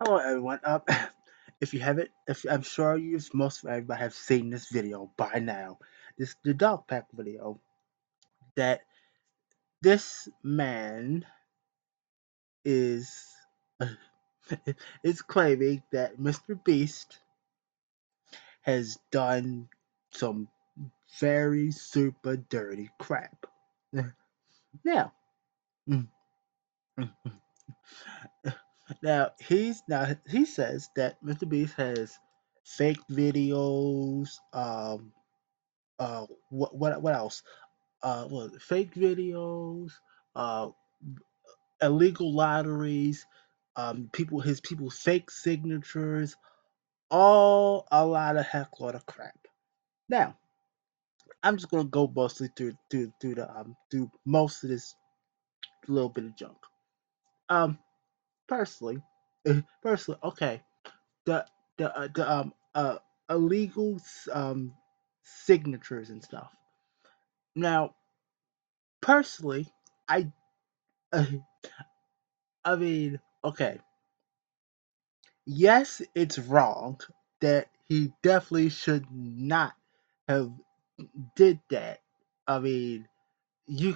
Hello everyone. If you haven't, if I'm sure most of everybody have seen this video by now. This the dog pack video that this man is is claiming that Mr. Beast has done some very super dirty crap. Now, mm, mm, now he says that Mr. Beast has fake videos, what else? Fake videos, uh, illegal lotteries, people's fake signatures, all a lot of heckload of crap. Now, I'm just gonna go mostly through most of this little bit of junk. Um, personally, okay, the the illegal signatures and stuff. Now, personally, I I mean, okay, yes, it's wrong that he definitely should not have did that. I mean, you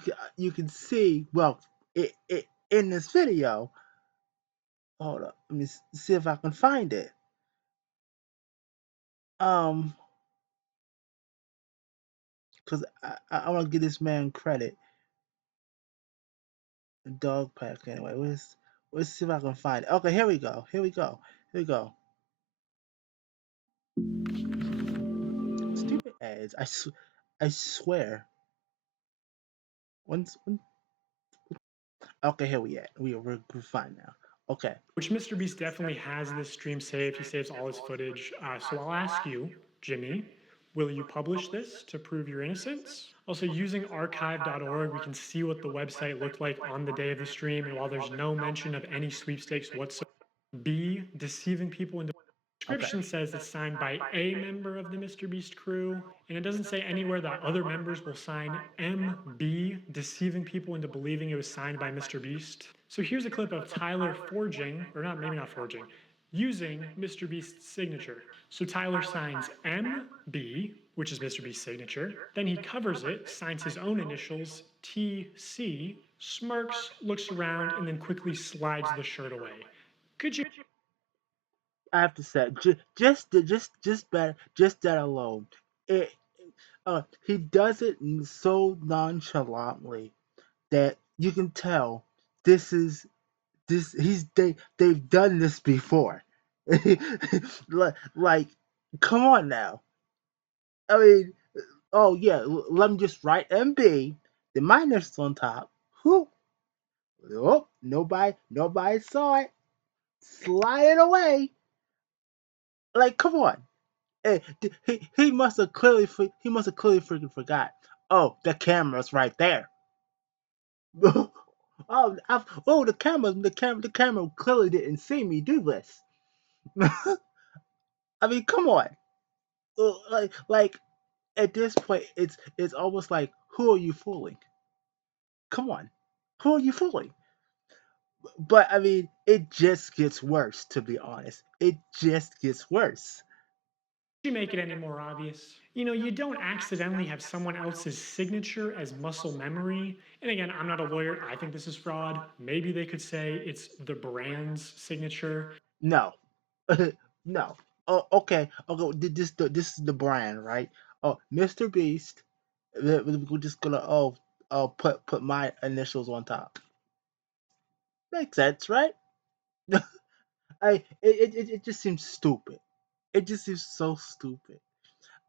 can see well it in this video. Hold up, let me see if I can find it. Um, because I want to give this man credit. Dog pack anyway. Let's see if I can find it. Okay, here we go. Here we go. Here we go. Stupid ads. I swear. When okay, here we at. We're fine now. Okay. Which Mr. Beast definitely has this stream saved. He saves all his footage. So I'll ask you, Jimmy, will you publish this to prove your innocence? Also, using archive.org, we can see what the website looked like on the day of the stream. And while there's no mention of any sweepstakes whatsoever, B, deceiving people into Okay. description says it's signed by a member of the Mr. Beast crew, and it doesn't say anywhere that other members will sign MB, deceiving people into believing it was signed by Mr. Beast. So here's a clip of Tyler forging, or not, maybe not forging, using Mr. Beast's signature. So Tyler signs MB, which is Mr. Beast's signature. Then he covers it, signs his own initials, TC, smirks, looks around, and then quickly slides the shirt away. Could you I have to say, just that alone, it he does it so nonchalantly that you can tell this is they've done this before. Like, come on now. I mean, oh yeah, let me just write MB, the minus on top. Who? Oh, nobody saw it. Slide it away. Like, come on. He must have he must have clearly freaking forgot. Oh, the camera's right there. Oh, the camera clearly didn't see me do this. I mean, come on. Like at this point, it's almost like, who are you fooling? Come on, who are you fooling? But I mean, it just gets worse. To be honest, it just gets worse. make it any more obvious? You know, you don't accidentally have someone else's signature as muscle memory. And again, I'm not a lawyer. I think this is fraud. Maybe they could say it's the brand's signature. No, no. Oh, okay. Okay. This is the brand, right? Oh, Mr. Beast. We're just gonna put my initials on top. Makes sense, right? It just seems stupid. It just seems so stupid.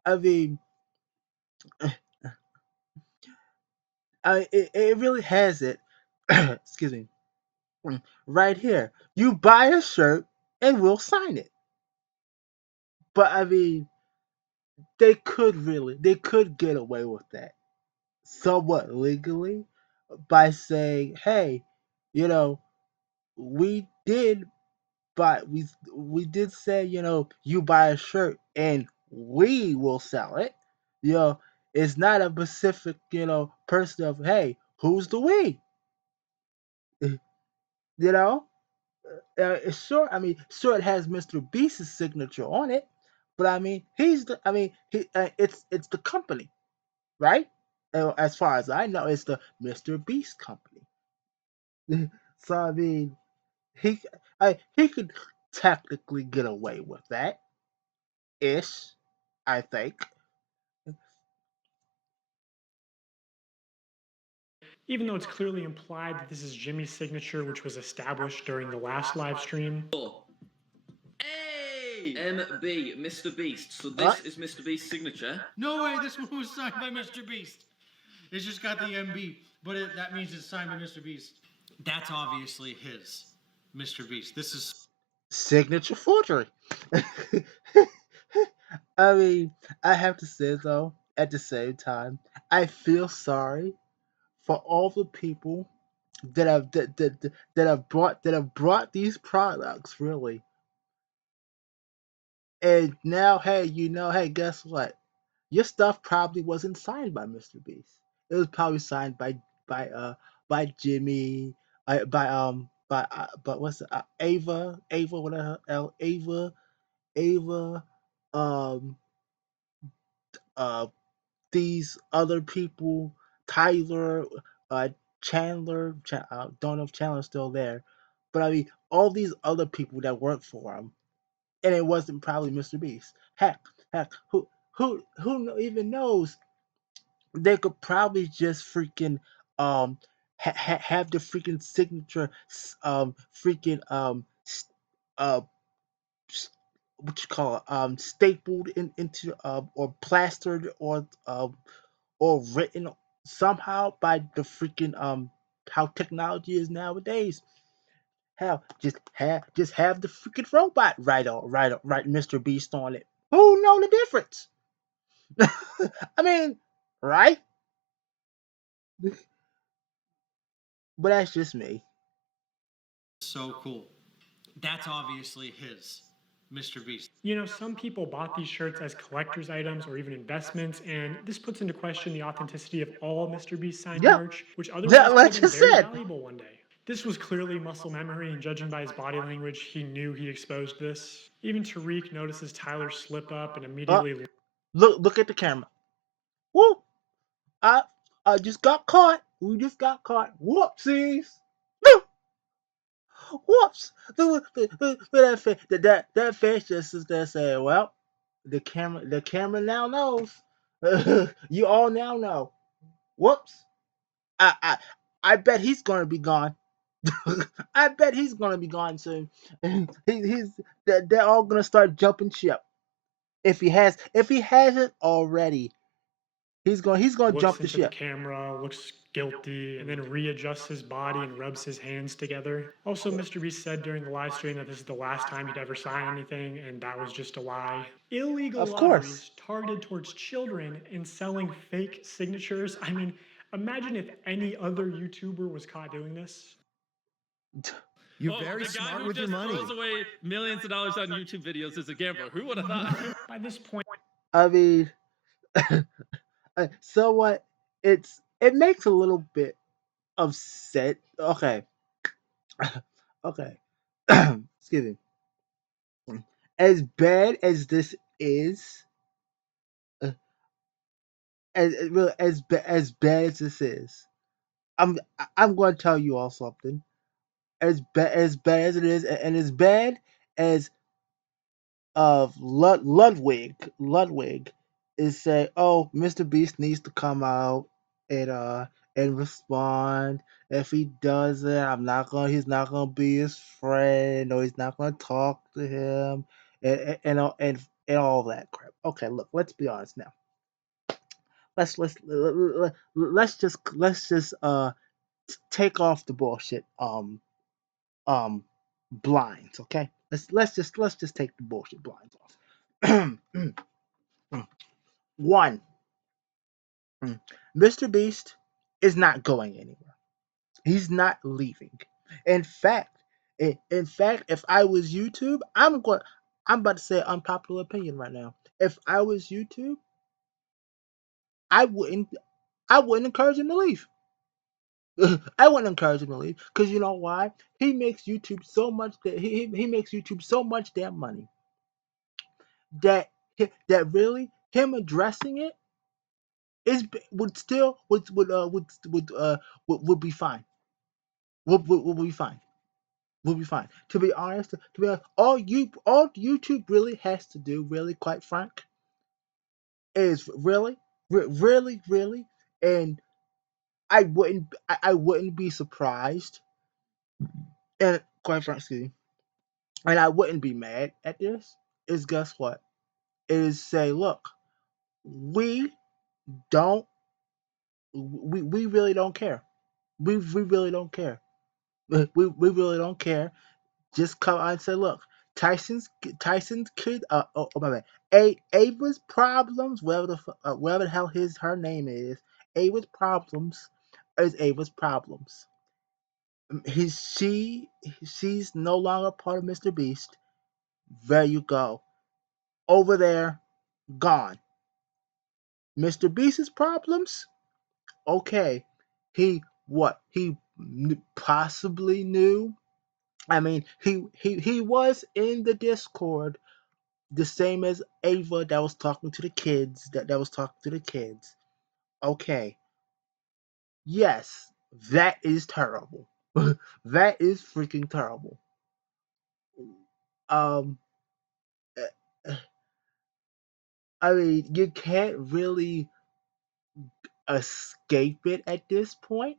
I mean, it really has it. Excuse me. Right here, you buy a shirt and we'll sign it. But I mean, they could get away with that somewhat legally by saying, hey, you know, we did we did say, you buy a shirt and we will sell it. You know, it's not a specific, person of, hey, who's the we? You know? Sure, I mean, sure, it has Mr. Beast's signature on it, but I mean, it's the company, right? As far as I know, it's the Mr. Beast company. So I mean, he he could technically get away with that ish, I think. Even though it's clearly implied that this is Jimmy's signature, which was established during the last live stream. Hey! MB, Mr. Beast. So What? this is Mr. Beast's signature. No way, this one was signed by Mr. Beast. It's just got the MB, but that means it's signed by Mr. Beast. That's obviously his, Mr. Beast. This is Signature forgery. I mean, I have to say though, at the same time, I feel sorry for all the people that have brought these products really. And now, hey, hey, guess what? Your stuff probably wasn't signed by Mr. Beast. It was probably signed by Jimmy, by what's it, Ava, whatever, Ava, um, uh, these other people, Tyler, uh, Chandler. Don't know if Chandler's still there, but I mean, all these other people that worked for him, and it wasn't probably Mr. Beast. Heck, even knows? They could probably just freaking have the freaking signature freaking uh what you call it stapled into or plastered or written somehow by the freaking how technology is nowadays. Hell, just have the freaking robot write Mr. Beast on it. Who know the difference? I mean, right? But that's just me. so cool. That's obviously his, Mr. Beast. You know, some people bought these shirts as collector's items or even investments, and this puts into question the authenticity of all Mr. Beast signed Yeah, merch, which yeah, otherwise could like have you been very said. valuable one day. This was clearly muscle memory, and judging by his body language, he knew he exposed this. Even Tariq notices Tyler slip up and Uh, immediately look at the camera. Whoop! I I just got caught. We just got caught. Whoopsies! Whoops! That face just is there saying, "Well, the camera now knows. You all now know. Whoops! I I I bet he's gonna be gone. I bet he's gonna be gone soon. He's they're all gonna start jumping ship. If he hasn't already, he's gonna looks jump the into the ship. camera, looks guilty, and then readjusts his body and rubs his hands together. Also, Mr. Beast said during the live stream that this is the last time he'd ever sign anything, and that was just a lie. Illegal Of course. lotteries targeted towards children and selling fake signatures. I mean, imagine if any other YouTuber was caught doing this. You're very smart with your money. Throws away millions of dollars on YouTube videos as a gambler. Who would have thought? By this point, I mean, so what? It makes a little bit of sense. Okay, okay. Excuse me. As bad as this is, uh, as bad as this is, I'm going to tell you all something. As bad as it is, and as bad as Ludwig is say, "Oh, Mr. Beast needs to come out and respond. If he doesn't, he's not gonna be his friend, or he's not gonna talk to him, and all that crap." Okay, look, let's be honest now. Let's just take off the bullshit um blinds, okay? Let's just take the bullshit blinds off. One, Mr. Beast is not going anywhere. He's not leaving. In fact, if I was YouTube, I'm about to say unpopular opinion right now. If I was YouTube, I wouldn't I wouldn't encourage him to leave. I wouldn't encourage him to leave because you know why? He makes YouTube so much that he makes YouTube so much damn money that that really him addressing it is would still would be fine. Would be fine. Would be fine. To be honest, all YouTube really has to do, really, quite frank, is really, and I wouldn't be surprised, and quite frankly, excuse me, and I wouldn't be mad at this. Is guess what? Is say, look, we don't, we really don't care. We really don't care. We really don't care. Just come out and say, look, Tyson's kid. Oh my bad. Ava's problems, whatever the hell her name is. Ava's problems is Ava's problems. His she's no longer part of Mr. Beast. There you go. Over there, gone. Mr. Beast's problems. Okay, he possibly knew. I mean, he was in the Discord the same as Ava that was talking to the kids. That was talking to the kids. Okay, yes, that is terrible. That is freaking terrible. Um, uh, I mean, you can't really escape it at this point.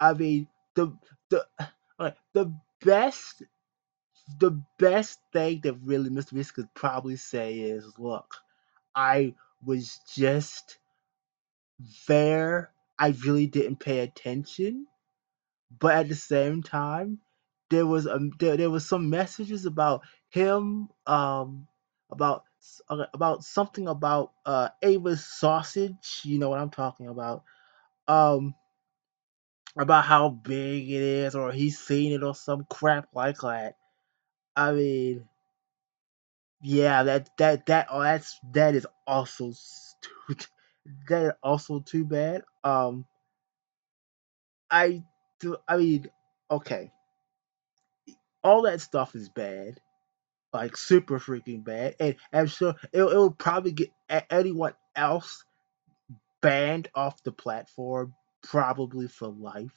I mean, the the best the best thing that really Mr. Beast could probably say is, "Look, I was just there. I really didn't pay attention, but at the same time, there was some messages about him, about something about Ava's sausage. You know what I'm talking about. Um, about how big it is, or he's seen it, or some crap like that. I mean, yeah, that is also that is also too bad. I mean, okay, all that stuff is bad, like super freaking bad, and I'm sure it will probably get anyone else banned off the platform, probably for life.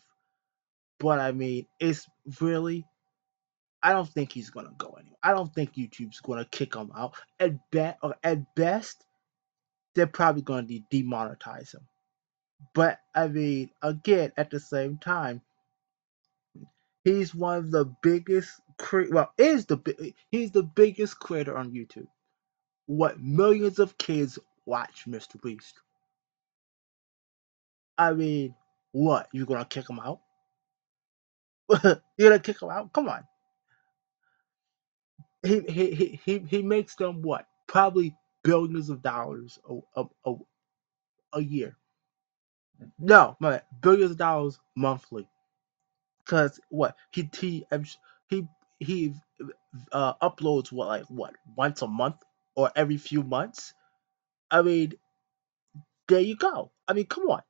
But I mean, it's really, I don't think he's gonna go anywhere. I don't think YouTube's gonna kick him out. At best, they're probably gonna demonetize him. But I mean, again, at the same time, he's one of the biggest he's the biggest creator on YouTube. What, millions of kids watch Mr. Beast. I mean, what, you gonna kick him out? You're gonna kick him out? Come on. He makes them what? Probably billions of dollars a year. No, my billions of dollars monthly. Cause what he he uploads what, once a month or every few months. I mean, there you go. I mean, come on.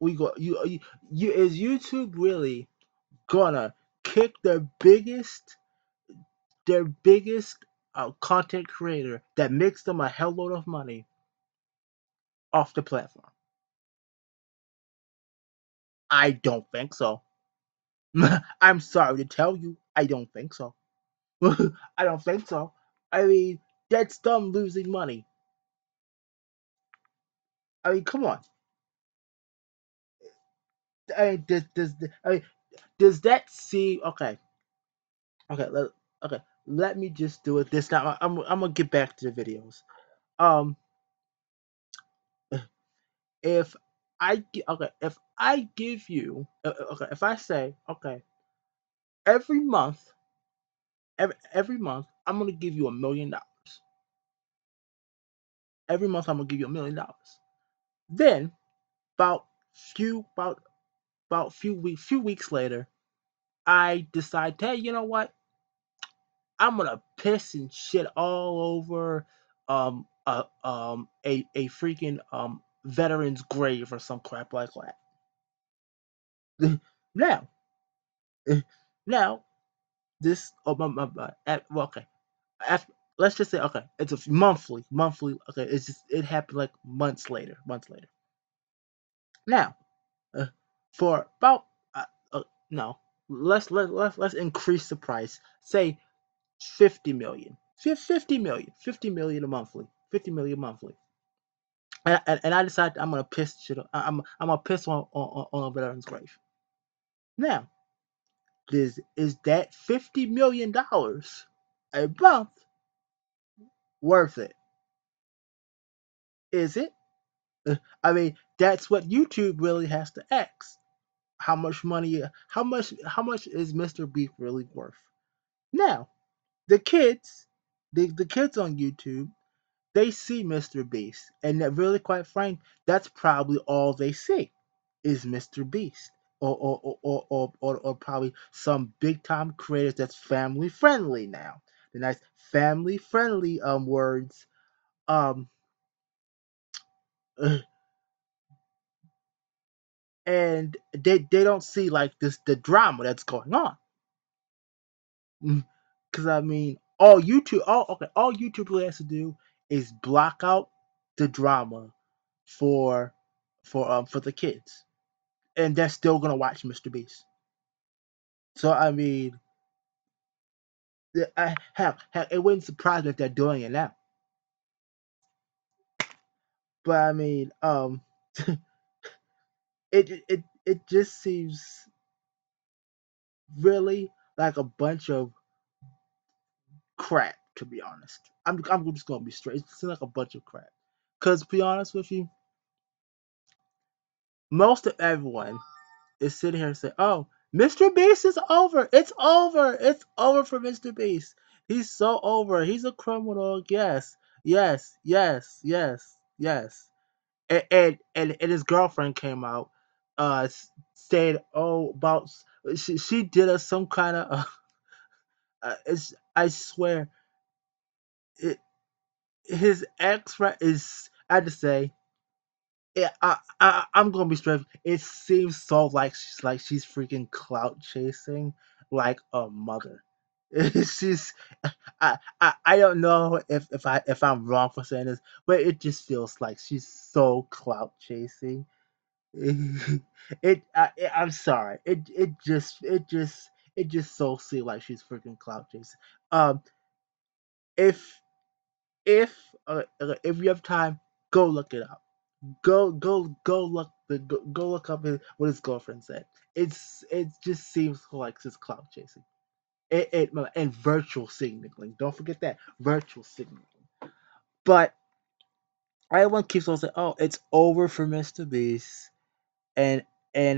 We go. You is YouTube really gonna kick their biggest content creator that makes them a hell load of money off the platform? I don't think so. I'm sorry to tell you, I don't think so. I don't think so. I mean, that's them losing money. I mean, come on. I mean, does that seem okay? Okay, okay. Let me just do it this time. I'm gonna get back to the videos. Um, if if I give you okay, if I say okay, every month, every month, I'm gonna give you $1 million. Every month, I'm gonna give you $1 million. Then, about few weeks later, I decide, hey, you know what? I'm gonna piss and shit all over a freaking veteran's grave or some crap like that. Now, now this well, okay. After, let's just say okay, it's a monthly. Okay, it's just it happened like months later. Now, uh, for about no, let's increase the price. Say 50 million. 50 million a monthly. 50 million monthly. And I decided I'm gonna piss shit. I'm gonna piss on a veteran's grave. Now, is that $50 million a month worth it? Is it? I mean, that's what YouTube really has to ask. How much money? How much is Mr. Beef really worth? Now, the kids, the kids on YouTube, they see Mr. Beast, and that really, quite frank, that's probably all they see is Mr. Beast, or probably some big time creators that's family friendly now. The nice family friendly words um and they don't see like this the drama that's going on. Because I mean, all YouTube really has to do is block out the drama for for the kids, and they're still gonna watch Mr. Beast. So I mean, hell, it wouldn't surprise me if they're doing it now. But I mean, it just seems really like a bunch of crap, to be honest. I'm just gonna be straight. It seems like a bunch of crap. Cause to be honest with you, most of everyone is sitting here and say, "Oh, Mr. Beast is over. It's over. It's over for Mr. Beast. He's so over. He's a criminal. Yes, yes, yes, yes, yes." And his girlfriend came out, said, "Oh, about she did us some kind of." I swear, it, his ex is. I had to say, yeah, I'm gonna be straight. It seems so like she's freaking clout chasing like a mother. She's I don't know if I'm wrong for saying this, but it just feels like she's so clout chasing. I'm sorry. It just so seems like she's freaking clout chasing. Um, if if you have time, go look it up. Go look up what his girlfriend said. It just seems like just cloud chasing. And virtual signaling. Don't forget that virtual signaling. But everyone keeps on saying, "Oh, it's over for Mr. Beast," and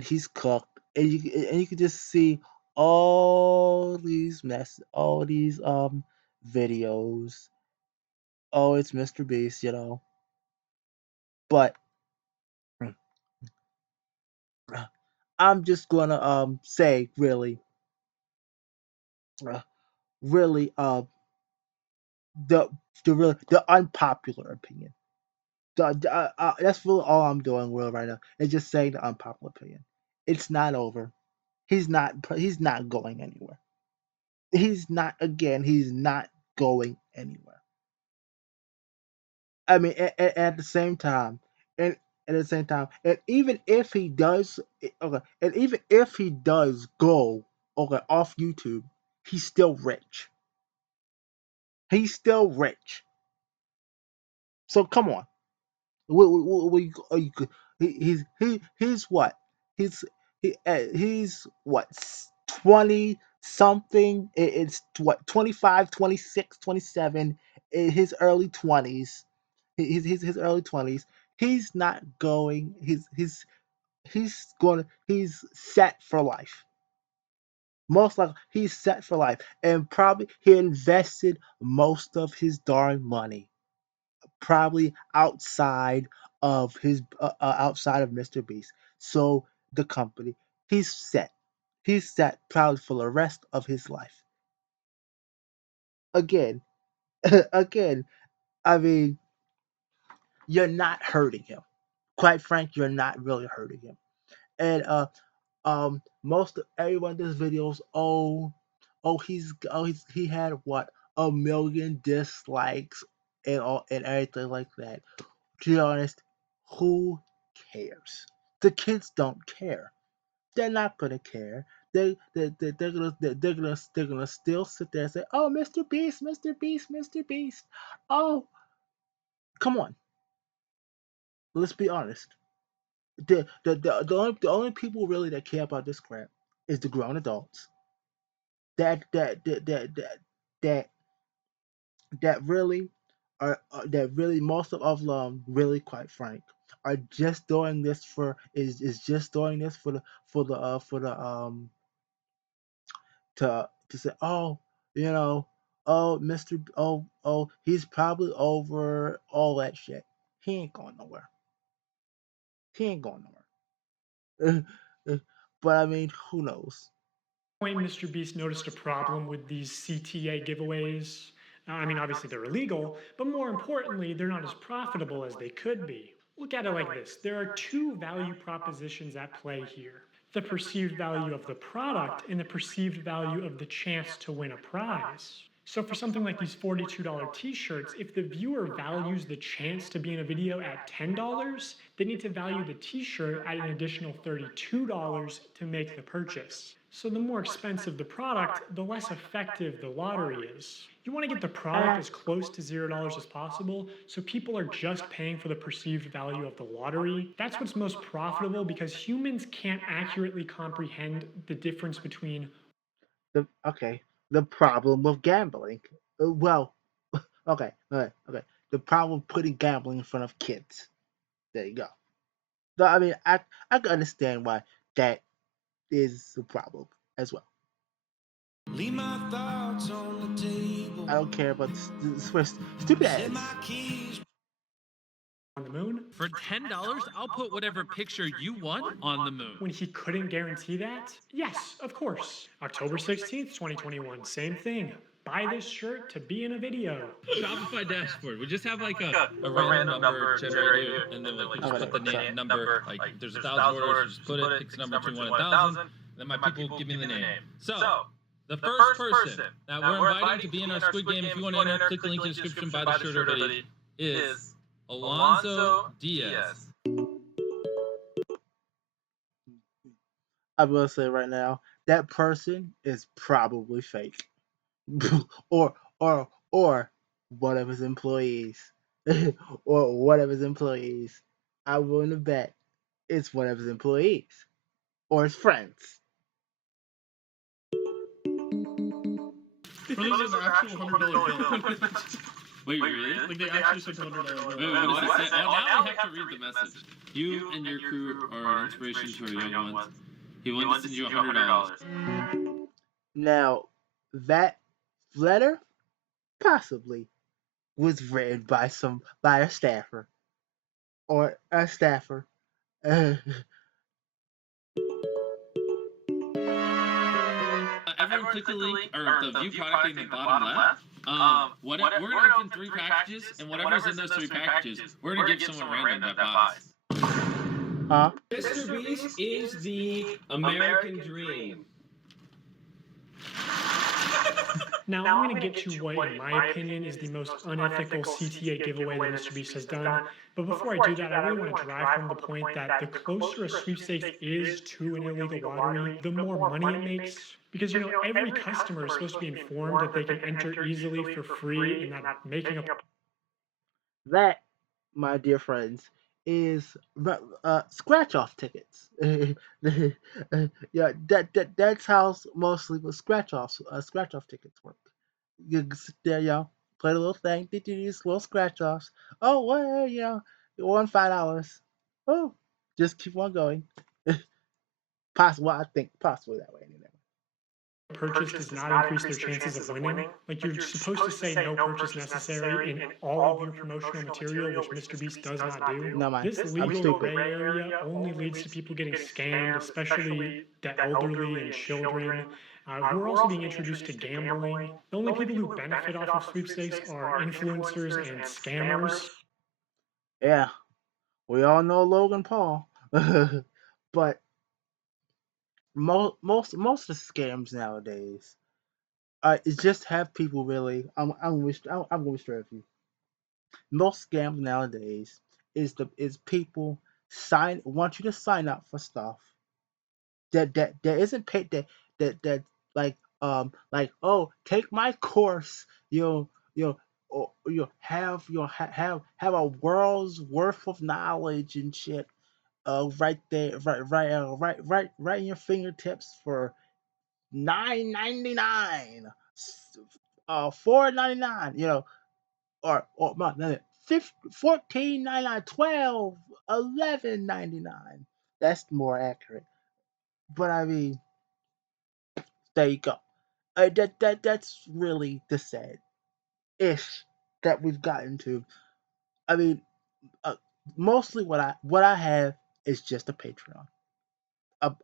he's cooked, and you can just see all these videos. Oh, it's Mr. Beast, you know. But I'm just gonna say uh, really the the unpopular opinion. That's really all I'm doing really right now. Is just saying the unpopular opinion. It's not over. He's not going anywhere. He's not going anywhere. I mean, at the same time, and at the same time, and even if he does, okay, and even if he does go okay off YouTube, he's still rich. He's still rich. So come on. Are you, he's what? He's he's what 20 something. It's what 25, 26, 27. In his early 20s. His early 20s. He's not going. He's set for life. Most likely he's set for life, and probably he invested most of his darn money probably outside of Mr. Beast. So the company, he's set. He's set probably for the rest of his life. Again, again. I mean, you're not hurting him. Quite frank, you're not really hurting him. And most everyone does videos. He had what, 1 million dislikes and all and everything like that. To be honest, who cares? The kids don't care. They're not gonna care. They're gonna still sit there and say, "Oh, Mr. Beast, Mr. Beast, Mr. Beast." Oh, come on. Let's be honest. The only people really that care about this crap is the grown adults that that that that that that, that really that really most of them, really, quite frank, are just doing this is just doing this for the to say, oh, you know, oh, Mr. He's probably over all that shit. He ain't going nowhere. He ain't going nowhere. But I mean, who knows? Point, Mr. Beast noticed a problem with these CTA giveaways. I mean, obviously they're illegal, but more importantly, they're not as profitable as they could be. Look at it like this. There are two value propositions at play here: the perceived value of the product and the perceived value of the chance to win a prize. So for something like these $42 t-shirts, if the viewer values the chance to be in a video at $10, they need to value the t-shirt at an additional $32 to make the purchase. So the more expensive the product, the less effective the lottery is. You want to get the product as close to $0 as possible, so people are just paying for the perceived value of the lottery. That's what's most profitable, because humans can't accurately comprehend the difference between The problem with gambling. Well, okay. The problem with putting gambling in front of kids. There you go. So, I mean, I can understand why that is the problem as well. Leave my thoughts on the table. I don't care about stupid Set ads. my keys. on the moon. For $10, I'll put whatever picture you want on the moon. When he couldn't guarantee that? Yes, of course. October 16th, 2021, same thing. Buy this shirt to be in a video. Shopify dashboard. We just have like a random number generator, and then we just put the name number. Like if there's 1,000 orders, you just put it, picks the number between 1 and 1,000. Then my people give me the name. So the first person that we're inviting to be in our Squid Game, if you want to enter, click the link in the description, buy the shirt or hoodie, is Alonzo Diaz. I'm gonna say right now, that person is probably fake, or one of his employees, or one of his employees. I'm willing to bet it's one of his employees or his friends. Well, there's an actual $100 bill. Wait, really? Like they actually sent $100 Wait, bill. what does it say? Oh, now we have to read the message. You and your crew are an inspiration to our young ones. He wanted to send you $100. Now, that letter possibly was written by a staffer or a staffer. Everyone click the link or the view product in the bottom left. We're gonna open 3 packages, and whatever's in those 3 packages, we're gonna give someone random that buys. Huh? Mr. Beast is the American dream. Now, I'm going to get to what, in my opinion, is the most unethical CTA giveaway that Mr. Beast has done. But before I do that, I really want to drive home the point that the closer a sweepstakes is to an illegal lottery, the more money it makes. Because, every customer is supposed to be informed that they can enter easily for free, and that making a... That, my dear friends, is scratch-off tickets. Yeah, that's how mostly with scratch-off tickets work. You sit there, play the little thing, do these little scratch-offs. Oh, well, you won $5. Oh, just keep on going. Possible, I think, possibly that way anyway. Purchase does not increase their chances of winning. Like, you're supposed to say no purchase necessary in all of your promotional material, which Mr. Beast does not do. No, man, This I'm legal stupid. gray area only leads to people getting scammed, especially the elderly and children. We're also being introduced to gambling. The only people who benefit off of sweepstakes are influencers and scammers. Yeah, we all know Logan Paul, but most of the scams nowadays, it just have people really. I'm gonna be straight with you. Most scams nowadays is people want you to sign up for stuff that isn't paid that like, oh, take my course, you'll or you'll have a world's worth of knowledge and shit, right there, right in your fingertips for $9.99, 4.99, or no, 14.99, 12, 11.99. That's more accurate. But I mean, there you go. That's really the sad ish that we've gotten to. I mean, uh, mostly what I have is just a Patreon,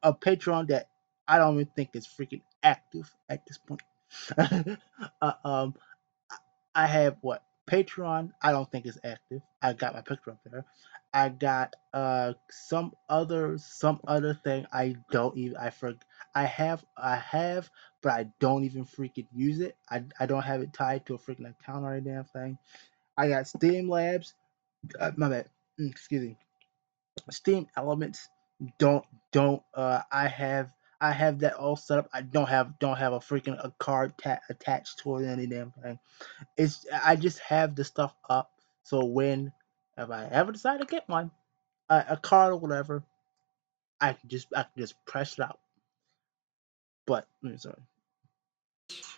a Patreon that I don't even think is freaking active at this point. uh, um, I have what Patreon. I don't think is active. I got my picture up there. I got some other thing. I don't even I forgot. I have, but I don't even freaking use it. I don't have it tied to a freaking account or any damn thing. I got Steam Labs. My bad. Excuse me. Steam Elements. Don't. I have that all set up. I don't have a freaking a card attached to it or any damn thing. I just have the stuff up, so when if I ever decide to get one, a card or whatever, I can just press it out. But sorry.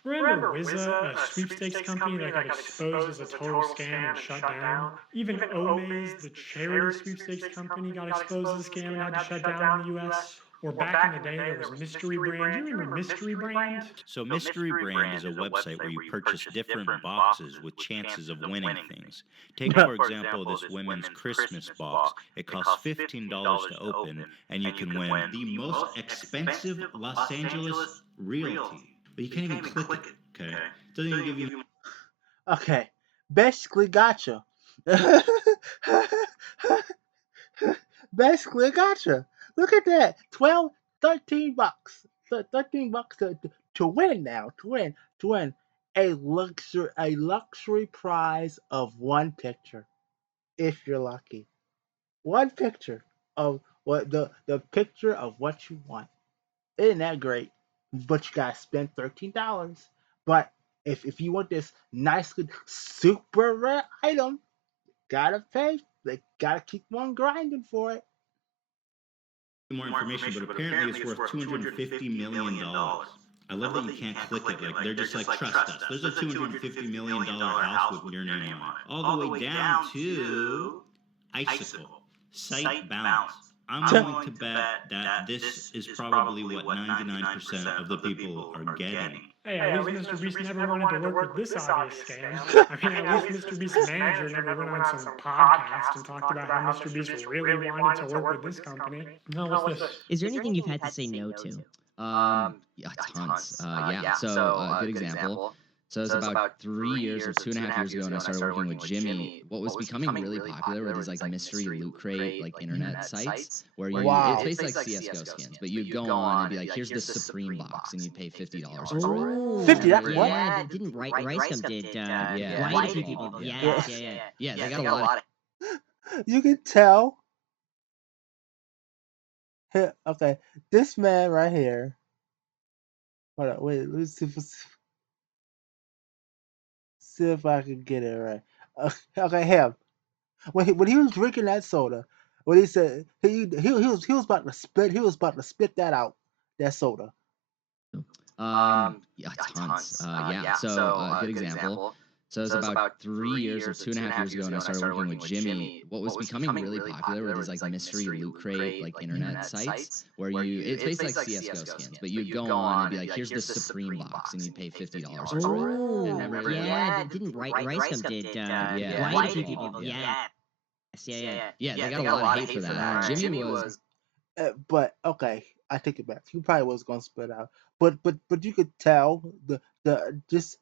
Remember Wizza, a sweepstakes company that got exposed as a total scam and shut down? Even Omaze, the charity sweepstakes company, got exposed as a scam and had to shut down in the US? Or back in the day, there was Mystery Brand. Do you remember Mystery Brand? So, Mystery Brand is a website where you purchase different boxes with chances of winning things. Take, for example, this women's Christmas box. It costs $15 to open, and you can win the most expensive Los Angeles realty. But you can't even click it, okay? It doesn't even give you. Okay, basically gotcha. Basically gotcha. Look at that, 12, 13 bucks, 13 bucks to win now, to win a luxury prize of one picture if you're lucky. One picture of what the picture of what you want. Isn't that great? But you gotta spend $13. But if you want this nice, good, super rare item, gotta pay. They gotta keep on grinding for it. More information, but apparently it's worth $250 million. I love that you can't click it. Like, they're just like, trust us. There's a $250 million house with your name on it. All the way down to Icicle, Site Bounce. I'm willing to bet that this is probably what 99% of the people are getting. Hey, at least Mr. Beast never wanted to work with this obvious scam. I mean, at least Mr. Beast's manager never went on some podcast and talked about how Mr. Beast really wanted to work with this company. No, what's this? Is there anything you've had to say no to? Yeah, tons. Yeah. So, good example. So it was about 3 years or 2.5 years ago when I started working with Jimmy. What was becoming really popular were these like mystery loot crate like internet sites where you Wow. it's basically like CS:GO skins, but you'd go on and be like, here's this Supreme box, and you'd pay $50 for it. Oh, 50, Yeah, what? yeah, didn't Ricegum did Yeah. YT people? Yeah. Yeah. They got a lot of. You can tell. Okay, this man right here. Hold on, wait. Let me see if I can get it right. Okay, him. When he was drinking that soda, when he said he was about to spit that out, that soda. Yeah, tons. Yeah. So, good example. So it was about 3 years or 2.5 years ago when I started working with Jimmy. What was becoming really popular were these like mystery loot crate like internet sites where it's basically like CS:GO skins, but you'd go on and be like, here's this Supreme box, and you'd pay $50 for it. Oh, Yeah, didn't Ricegum did YT people? Yeah. Yeah. They got a lot of hate for that. Jimmy was. But okay, I take it back. He probably was gonna spit out, but you could tell the just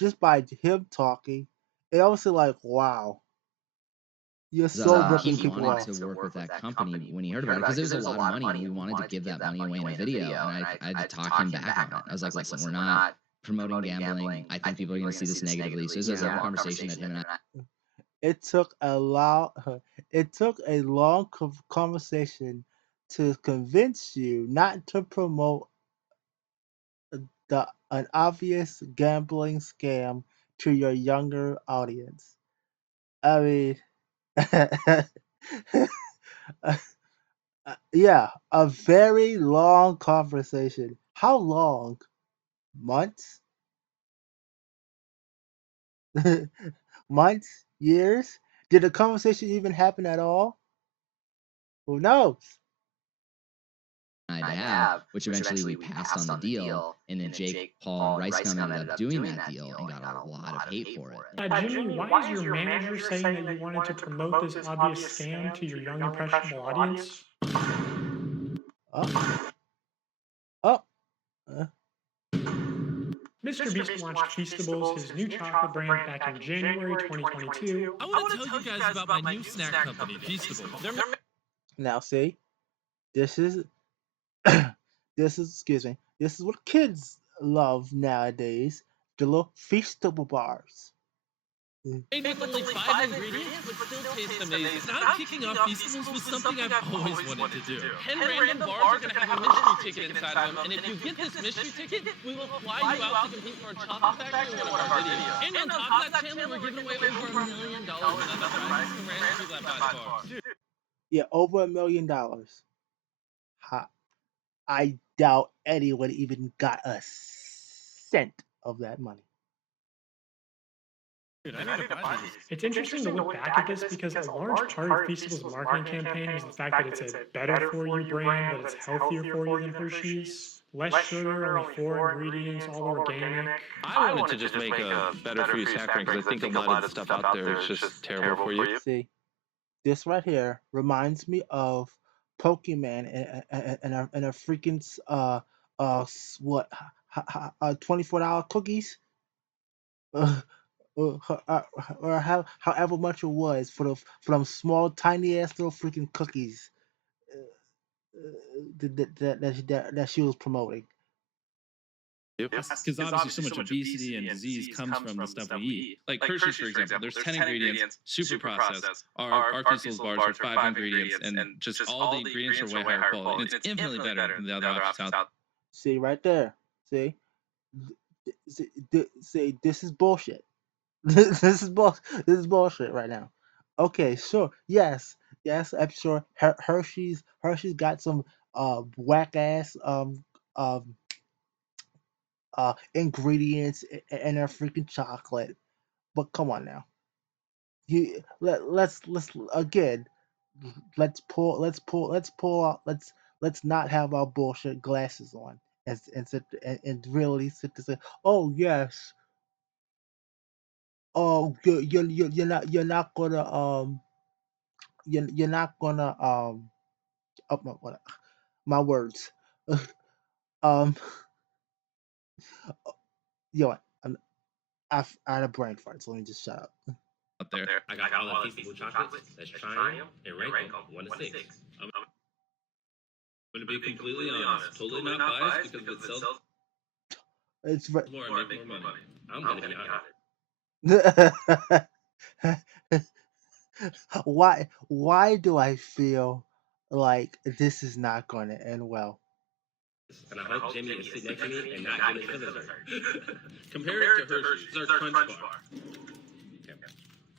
just by him talking, it also like wow. You're so ripping He people wanted off. to work with that company when he heard about it because it was a lot of money and we wanted to give that money away in a video. And I had to talk him back on it. I was like, listen, we're not promoting gambling. I think people are going to see this negatively. So this is a long conversation that him and I. It took a long, it took a long conversation to convince you not to promote an obvious gambling scam to your younger audience. I mean, yeah, a very long conversation. How long? Months? Months? Years? Did the conversation even happen at all? Who knows? I'd have, which eventually we passed on the deal, and then Jake Paul and RiceGum ended up doing that deal and got a lot of hate for it. Jimmy, why is your manager saying that you wanted to promote this obvious scam to your young impressionable audience? Oh. Mr. Beast launched Feastables, his new chocolate brand, back in January 2022. I want to tell you guys about my new snack company, Feastables. Now, see, this is excuse me, this is what kids love nowadays. The little Feastable bars. Made with only 5 ingredients, but still taste amazing. Now kicking off Feastables was something I've always wanted to do. 10 random bars are going to have a mystery ticket inside of them, and if you get this mystery ticket, we will fly you out to compete for a chocolate factory in one of our videos. And on top of that, Chandler, we're giving away over $1 million in other prizes to random people that buy the bars. Yeah, over $1 million. I doubt anyone even got a cent of that money. Dude, it's interesting to look back at this because a large part of Feastable's marketing campaign was the fact that it's a better for you brand, that it's healthier for you than Hershey's. Less sugar, only 4 ingredients, all organic. I wanted to just make a better for you snack drink because I think a lot of the stuff out there is just terrible for you. See, this right here reminds me of Pokemon and a freaking what $24 cookies. Or however much it was for them small tiny ass little freaking cookies that she was promoting. Because obviously so much obesity and disease comes from the stuff we eat. Like Hershey's, for example, there's 10 ingredients, super processed. Our Feastables bars are 5 ingredients, and just all the ingredients are way higher quality. And it's infinitely better than the other options out. See right there. See, this is bullshit. This is bullshit right now. Okay, sure. Yes, I'm sure Hershey's got some whack ass ingredients in their freaking chocolate. But come on now. Let's again let's pull out let's not have our bullshit glasses on and really sit to say, oh yes, oh you're not gonna you're not gonna my words um you know what, I had a brain fart, so let me just shut up. Out there. I got all the Feastable chocolates. Let's try them and rank them 1 to 6. I'm going to be completely honest. Totally not biased because it sells It's more and make more money. I'm going to be honest. why do I feel like this is not going to end well? And I hope Jimmy is sitting next to me and not getting his feelings hurt. Compare it to Hershey's. It's our Crunch Bar. Okay.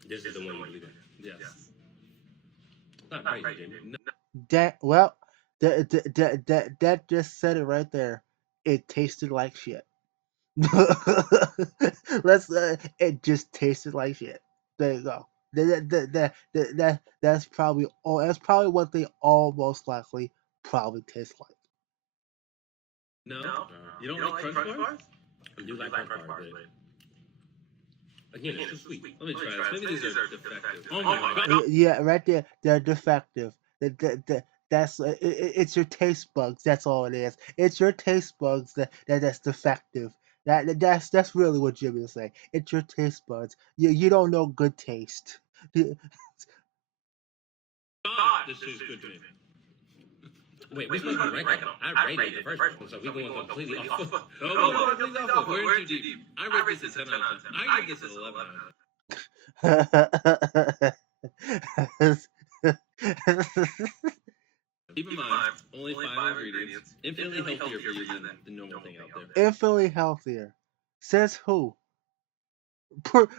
This is the one you believe in. Yes. Not crazy, Jimmy. No. That just said it right there. It tasted like shit. It just tasted like shit. There you go. That's probably all. That's probably what they all most likely probably taste like. No? You don't like Crunch Bars? I do like Crunch Bars, but again, it's too sweet. Let me try this. Maybe these are defective. Oh my god. Yeah, right there. They're defective. That's it's your taste bugs. That's all it is. It's your taste bugs that's defective. That's really what Jimmy is saying. It's your taste buds. You don't know good taste. God, this tastes good to me. Wait, we're supposed to rank them. I rated the first one, so we're going completely off. No, completely off. We're in too deep. I rate this a 10 out of 10. I give this an 11 out of 10. Keep in mind, only 5 ingredients. Infinitely healthier for you than the normal thing out there. Infinitely healthier. Says who? Prove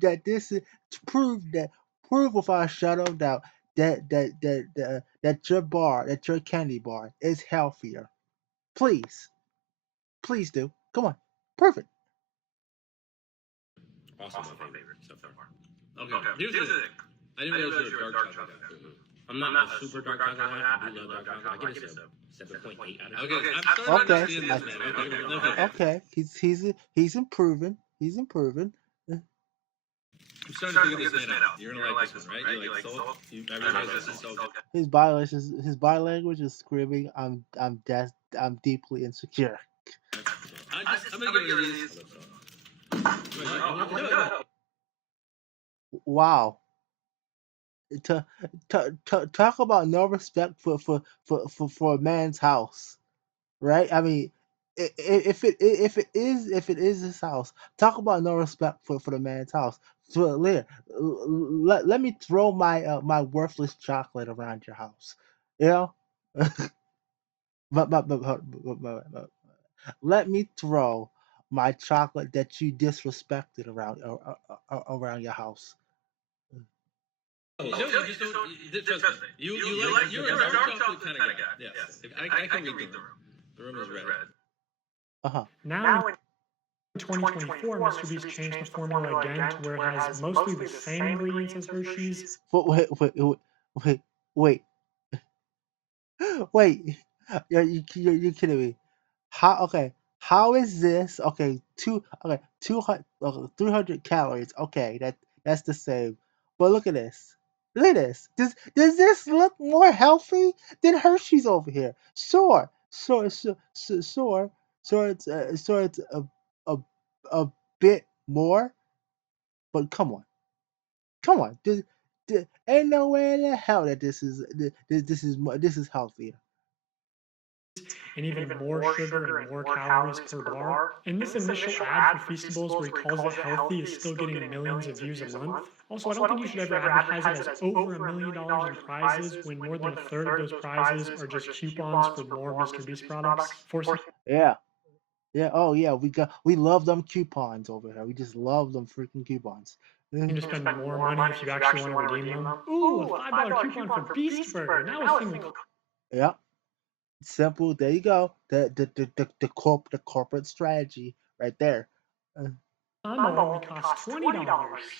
that this is prove without a shadow of doubt that your candy bar is healthier. Please do. Come on, prove it. Also my favorite so far. Okay, here's the thing. I didn't realize you're a dark chocolate guy. I'm not a super dark chocolate guy. I do love dark chocolate. I give it a 7.8 out of 10. Okay, I'm starting to understand this, man. Okay, he's improving. He's improving. I'm starting to figure this man out. You're gonna like this one, right? You like salt? I realize this is so good. His body language is screaming. I'm deeply insecure. I'm gonna give you these. Wow. Talk about no respect for a man's house, right? I mean, if it is his house, talk about no respect for the man's house. So here, let me throw my my worthless chocolate around your house, you know. but let me throw my chocolate that you disrespected around your house. No, you just don't. Trust me. You're a dark chocolate kind of guy. Yes. I can read the room. The room is red. Now in 2024, Mr. Beast changed the formula again to where it has mostly the same ingredients as Hershey's. Wait. Wait. You're kidding me. How is this? Okay, 200 300 calories. Okay, that's the same. But look at this. Look at this. Does this look more healthy than Hershey's over here? Sure. It's a a bit more, but come on. Ain't no way in the hell that this is healthier. And even more sugar and more calories per bar. And this initial ad for Feastables where he calls it healthy is still getting millions of views a month. Also, I don't think you should ever advertise it as over $1 million in prizes when more than a third of those prizes are just coupons for more Mr. Beast products. Yeah. Oh yeah. We love them coupons over here. We just love them freaking coupons. You can just spend more money if you actually want to redeem them. Ooh, a $5 coupon for Beast Burger. Now a single. Yeah. Simple. There you go. The corporate strategy right there. Only costs $20.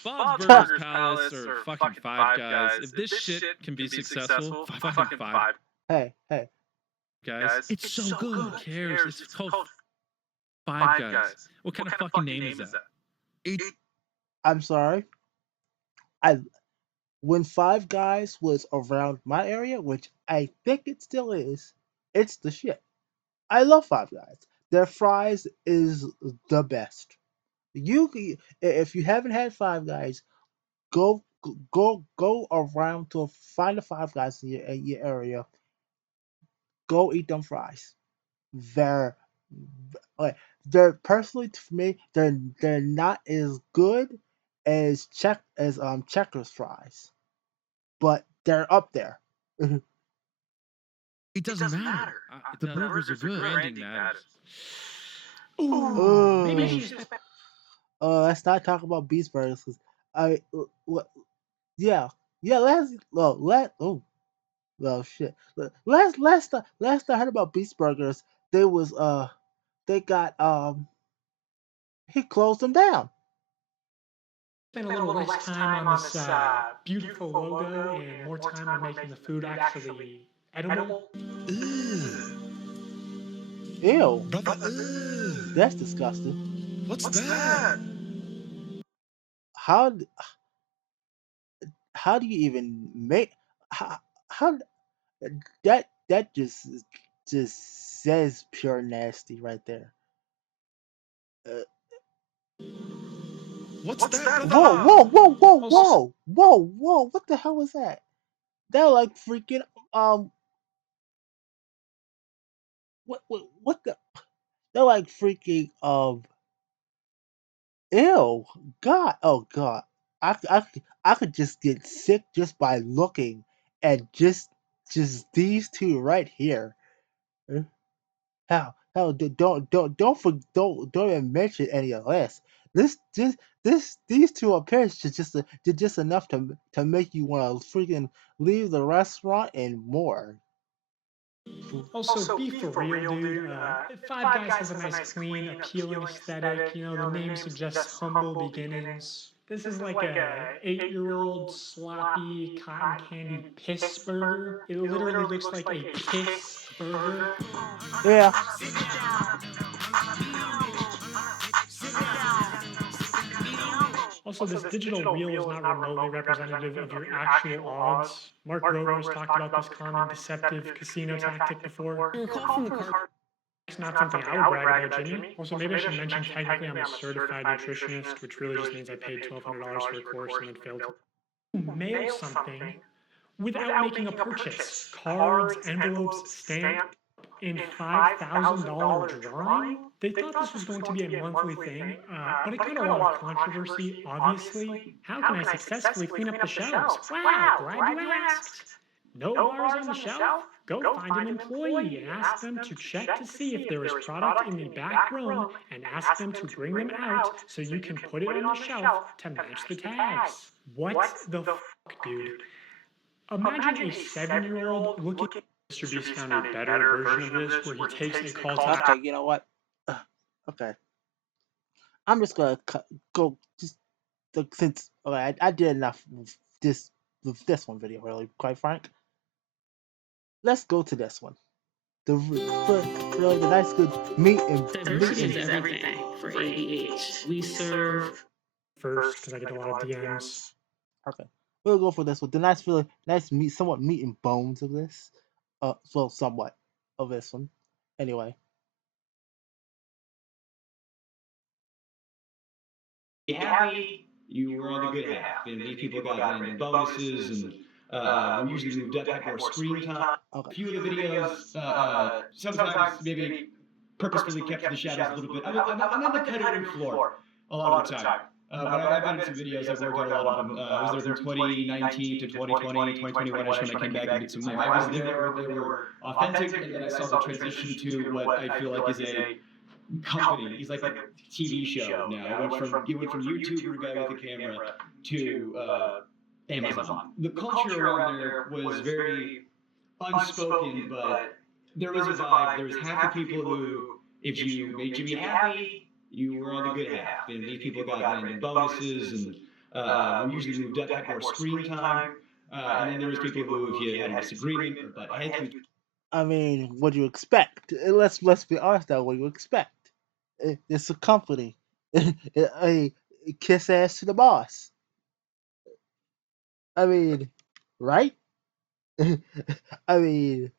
Bob's Burgers Palace or fucking Five Guys. If this shit can be successful, fucking five. Hey. Guys, it's so good. Who cares? It's called Five Guys. What kind of fucking name is that? I'm sorry. When Five Guys was around my area, which I think it still is, it's the shit. I love Five Guys. Their fries is the best. If you haven't had Five Guys, go around to find the Five Guys in your area. Go eat them fries. They're personally for me, they're not as good as Checkers fries, but they're up there. It doesn't matter. The burgers are good. Branding matters. Ooh, maybe let's not talk about Beast Burgers. Yeah. Shit. Last I heard about Beast Burgers, they got he closed them down. Spend a little less time on this beautiful logo and more time on making the food actually edible. Ew. Brother, That's disgusting. what's that? How do you even make how that just says pure nasty right there. What's that? Whoa! What the hell was that? They're like freaking what the? They're like freaking ew, God, oh God, I could just get sick just by looking at just these two right here. Uh, Hell, don't even mention any of this. These two appearances just enough to make you want to freaking leave the restaurant and more. Also, be for real, dude. Five Guys has a nice, clean, appealing aesthetic. You know, the name suggests humble beginnings. This is like a 8-year-old sloppy cotton candy piss burger. It literally looks like a piss burger. Yeah. Also, this digital wheel is not remotely representative of your actual odds. Mark Rober has talked about this common deceptive casino tactic before. It's not something I would brag about, Jimmy. Also, maybe I should mention technically I'm a certified nutritionist, which really just means I paid $1,200 for a course and then failed to mail something without making a purchase. Cards, envelopes, stamp in $5,000 drawing. They thought this was going to be a monthly thing, but it got a lot of controversy, obviously. How can I successfully clean up the shelves? Wow, glad you asked. No bars on the shelf? Go find an employee and ask them to check to see if there is product in the back room and ask them to bring them out so you can put it on the shelf to match the tags. What the fuck, dude? Imagine a 7-year-old looking at Mr. Beast found a better version of this where he takes a call to Okay, you know what? Okay, I'm just gonna go just since I did enough with this one video, really, quite frank. Let's go to this one. Really the nice good meat and Diversity is everything for ADH. We serve first because I get a lot of DMs. Okay, we'll go for this one. The nice meat, somewhat meat and bones of this. Well, somewhat of this one. Anyway. Happy you were on the good half, and these people got random bonuses, and we usually moved up, had more screen time. A few of the videos, sometimes maybe purposefully kept to the shadows a little bit. I'm on the cutting room floor a lot of the time. But I've been in some videos, I've worked on a lot of them. I was there from 2019 to 2020, 2021-ish when I came back and did some more. I was there where they were authentic, and then I saw the transition to what I feel like is a company. He's like a TV show now. He went from YouTuber guy with the camera to Amazon. The culture around there was very unspoken, but there was a vibe. There was half the people who, if you made Jimmy happy, you were on the good half. And these people got random bonuses, and we usually moved up, had more screen time. And then there was people who, if you had a disagreement or butt heads, I mean, what do you expect? Let's be honest now. What do you expect? It's a company. A kiss ass to the boss. I mean, right? I mean,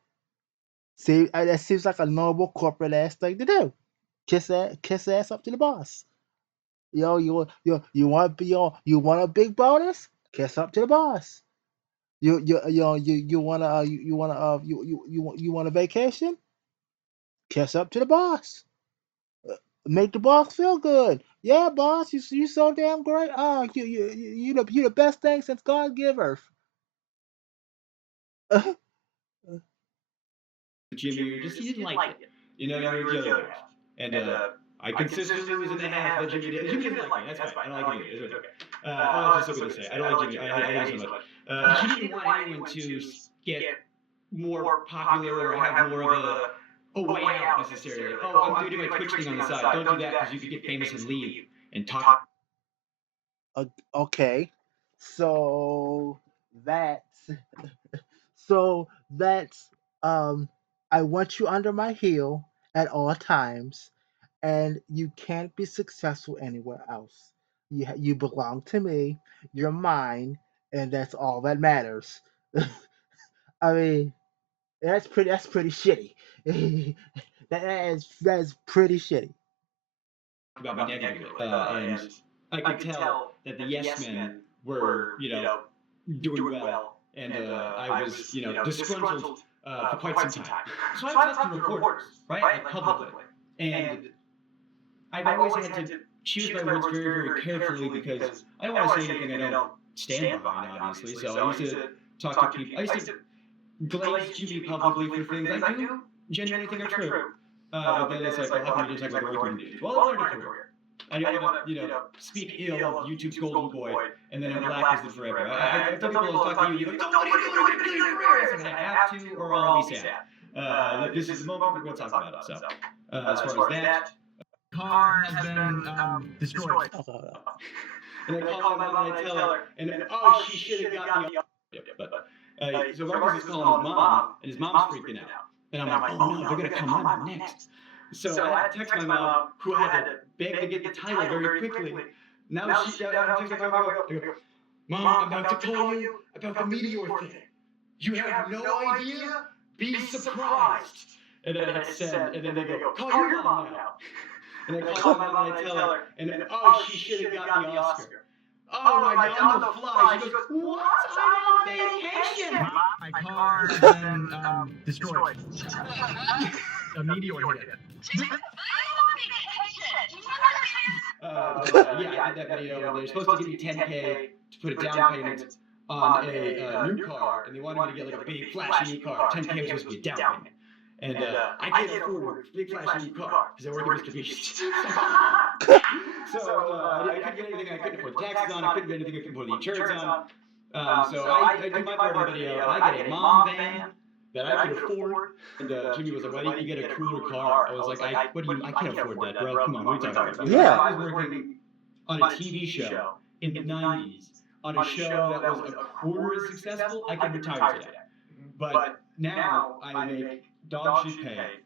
see, that seems like a normal corporate ass thing to do. Kiss ass up to the boss. Yo, you want a big bonus? Kiss up to the boss. You want a vacation? Kiss up to the boss. Make the boss feel good. Yeah, boss, you so damn great. Oh, you the best thing since God gave Earth. Jimmy, he didn't like it. You know, you were the other half. And I consistently was in the half that Jimmy did. Jimmy didn't like me. That's fine. I don't like him either. It's okay. I was just so good to say. I don't like Jimmy. I hate him so much. He didn't want anyone to get more popular or have more of a way out necessarily. Oh, I'm doing my Twitch thing on the side. Don't do that because you could get famous and leave and talk. Okay, so that's I want you under my heel at all times, and you can't be successful anywhere else. You belong to me. You're mine, and that's all that matters. I mean, that's pretty shitty. that is pretty shitty. About me negatively, and I could tell that the yes men were, doing well, and I was, disgruntled for quite some time. So I talked to reporters, right, like publicly, and I've always had to choose my words very, very carefully because I don't want to say anything I don't stand behind, obviously. So I used to talk to people. I used to glaze Jimmy publicly for things I do genuinely think are true. But then it's like, well, how come you didn't talk about the working dudes? Well, I wanted a career. I didn't want to, speak ill of YouTube's golden boy and then I'm blacklisted forever. I tell people, I was talking to you, go, what are you doing? You're going to your career. It's like, I have to, or I'll be sad. This is the moment we're going to talk about it. So, as far as that, car has been destroyed. And I call my mom and I tell her, and she should have got me. So Marcus is calling his mom, and his mom's freaking out. And I'm like, oh no, they're going to come on next. So I had to text my mom, who had to beg to get the title very quickly. Now she's texting my mom, I go, Mom, I'm about to call you about the meteor thing. You have no idea? Be surprised. And then I hit send, and then they go, call your mom now. And I call my mom and I tell her, and then, she should have got the Oscar. Oh my God, on the fly. She goes, what? I'm on vacation. My car has been destroyed. A meteor hit it. I did that video, and they're supposed to give me $10K to put a down payment on a new car, and they wanted me to get like a big flashy new car. $10K was supposed to be a down payment. And I can't afford a big flashy new car because I work at Mr. Beast. So I couldn't get anything I couldn't afford the taxes on. I couldn't get anything I couldn't afford the insurance on. So I do my part of the video, and I get a mom van that I could afford. And Jimmy was like, why didn't you get a cooler car? I was like, I can't afford that, bro. Come on, what are you talking about? Yeah. I was working on a TV show in the 90s, on a show that was a quarter as successful. I could retire today. But now I make dog shit pay,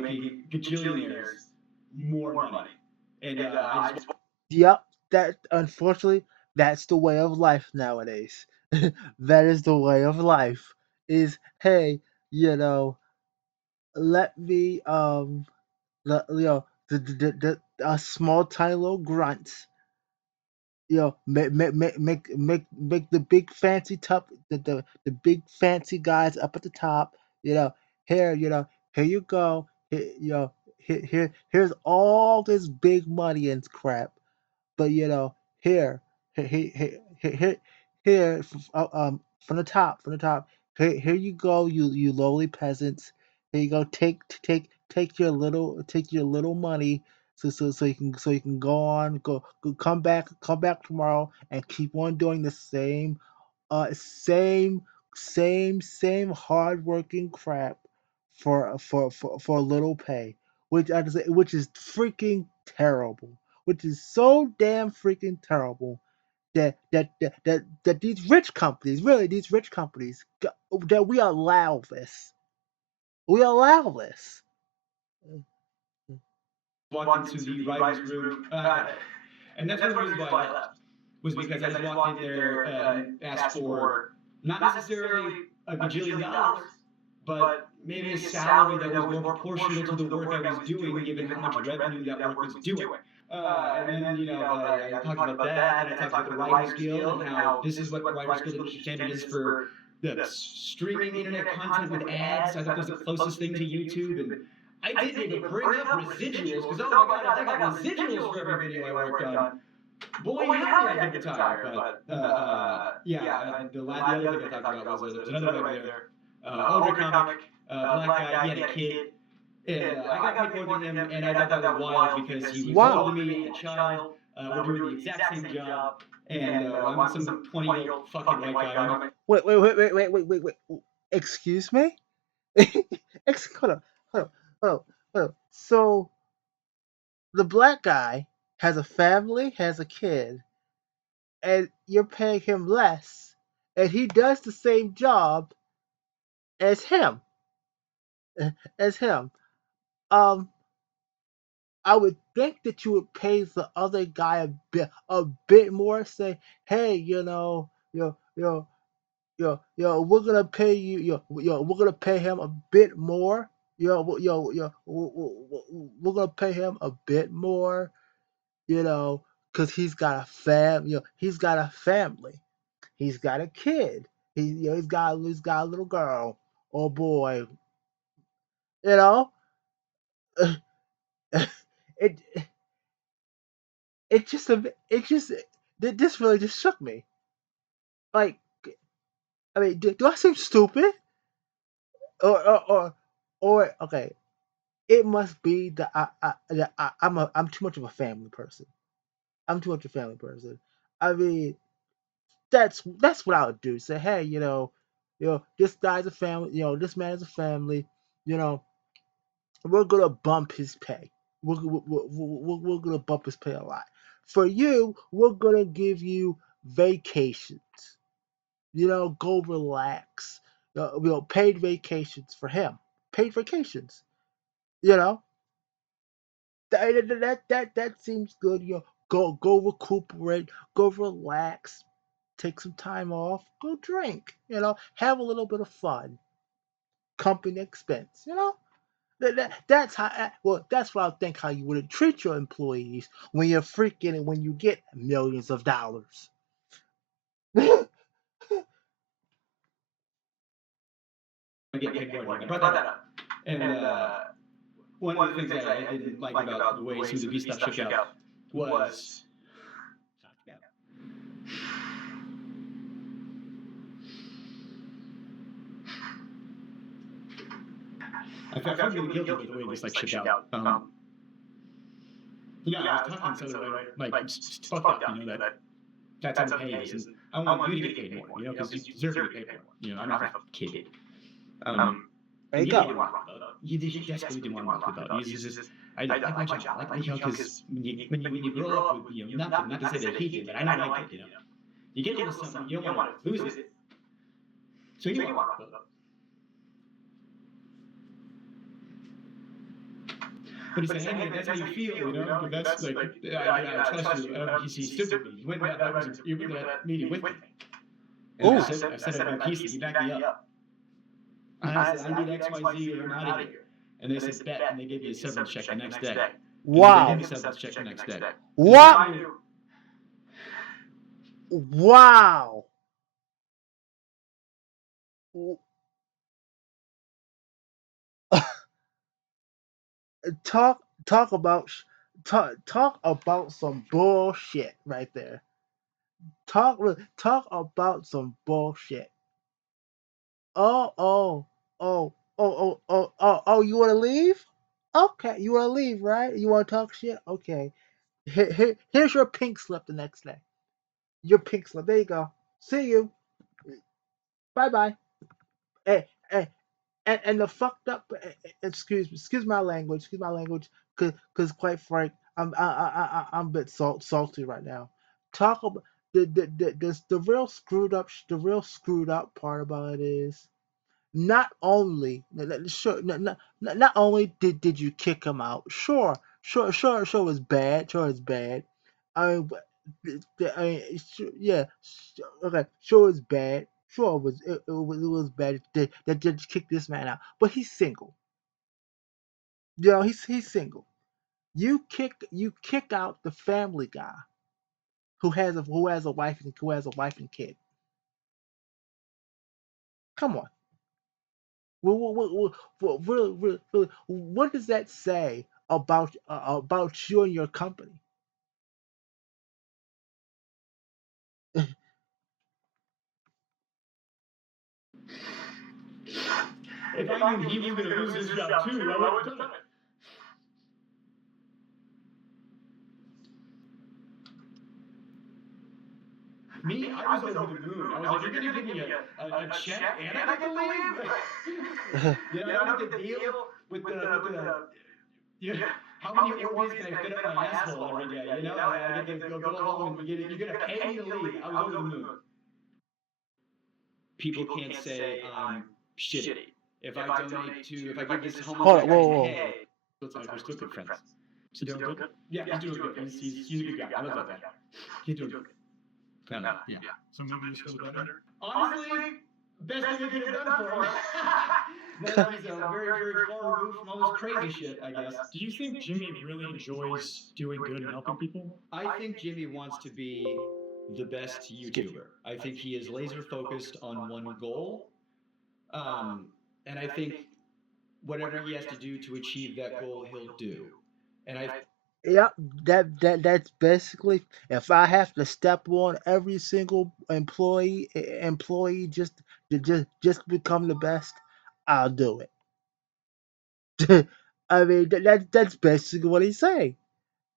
making gajillionaires more money. And Yep, that unfortunately that's the way of life nowadays. That is the way of life. Is hey, let me the small tiny little grunts, make the big fancy top the big fancy guys up at the top, here, here you go, here's all this big money and crap, but here, here, from the top, here you go, you lowly peasants. Here you go, take your little money, so you can go come back tomorrow and keep on doing the same hardworking crap for a little pay, which is freaking terrible, which is so damn freaking terrible that these rich companies, really these rich companies, that we allow this. We allow this. Walked into the writer's room, and that's one of the reasons why I left, was because I just walked in there and asked for not necessarily a gajillion dollars, but maybe a salary that was more proportional to the work I was doing, given how much revenue that work was doing. And then, I talked about that, and I talked about the Writers Guild, and how this is what Writers Guild industry standard is for the streaming internet content with ads. I thought that was the closest thing to YouTube, and I didn't even bring up residuals, because, oh my God, if I got residuals for every video I worked on, boy, howdy, I could retire. But, the other thing I talked about was there was another writer there, older comic, black guy, he had a kid. And I got paid more than him, and I thought that was wild because he was older than me, and a child. We're doing the exact same job, and I'm some 20-year-old fucking white guy. Wait. Excuse me? Hold on. So the black guy has a family, has a kid, and you're paying him less, and he does the same job as him. I would think that you would pay the other guy a bit more. Say, hey, we're gonna pay you, we're gonna pay him a bit more. We're gonna pay him a bit more. because he's got a he's got a family, he's got a kid, he's got a little girl or boy, you know. it it just this really just shook me. Like, I mean, do I seem stupid? Or okay, it must be that I'm too much of a family person. I'm too much of a family person. I mean, that's what I would do. Say, hey, this guy's a family. This man is a family. You know, we're gonna bump his pay. We're gonna bump his pay a lot. For you, we're gonna give you vacations. Go relax. Paid vacations for him. Paid vacations. You know, that seems good. Go recuperate. Go relax. Take some time off. Go drink. Have a little bit of fun. Company expense. That's how. Well, that's what I think. How you would treat your employees when you get millions of dollars. Get paid more. I brought that up. And one of the things that I didn't like about the way some of the Beast stuff shook out was. I felt really guilty with the way this shook out. I was talking to somebody it's fucked up, that's how we pay is. And I want you to get paid more, because you deserve to get paid more. I'm not a kid. There you go. You desperately didn't want to talk about. I like my job. I like because when you grow up with not to say they hate you, but I know I like it. You get into something, you don't want to lose it. So you want to. But he said, hey man, that's how you feel, That's I trust you. He stood with me. He went to that meeting with me. And I said my piece, you backed me up. I said, I did X, Y, Z, or I'm out of here. And they said, bet, and they gave me a severance check the next day. Wow. They gave me a severance check the next day. What? Wow. Talk about some bullshit right there. Talk about some bullshit. Oh, you want to leave? Okay, you want to leave, right? You want to talk shit? Okay. Here's your pink slip the next day. Your pink slip. There you go. See you. Bye. Hey, and the fucked up. Excuse my language. Cause quite frank, I'm a bit salty right now. Talk about the real screwed up part about it is not only not only did you kick him out. Sure, it's bad. Sure, it's bad. I mean, yeah, okay, sure, it's bad. Sure, it was bad that just kicked this man out. But he's single. He's single. You kick out the family guy who has a wife and kid. Come on. What does that say about you and your company? If I knew he was going to lose his job too, I wouldn't have done it. Me, I was over the moon. I was like, you're going to give me a check and I get to leave? I get to deal with how many organs can I fit up my asshole every day? I get to go home and you're going to pay me to leave. I was over the moon. People can't say I'm shitty. If I give this homeless guy, hey, we're still good friends. He's doing good? Yeah, he's doing good. He's a good guy. I love that guy. He's doing good. No. Yeah. Some movies still better. Honestly, best thing we could have done for him. Then he's very, very far removed from all this crazy shit, I guess. Do you think Jimmy really enjoys doing good and helping people? I think Jimmy wants to be the best YouTuber. I think he is laser focused on one goal. And I think whatever he has to do to achieve that goal, he'll do. And Yeah, that's basically, if I have to step on every single employee just become the best, I'll do it. I mean that's basically what he's saying.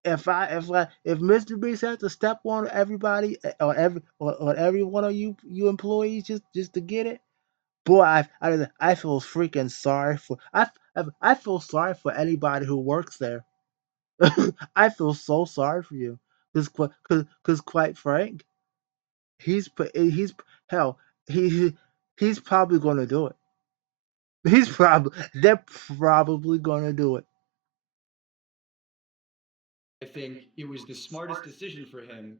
If Mr. Beast has to step on everybody or every one of you employees just to get it, boy, I feel freaking sorry for I feel sorry for anybody who works there. I feel so sorry for you, because quite frank, he's hell, he he's probably gonna do it. They're probably gonna do it. I think it was the smartest decision for him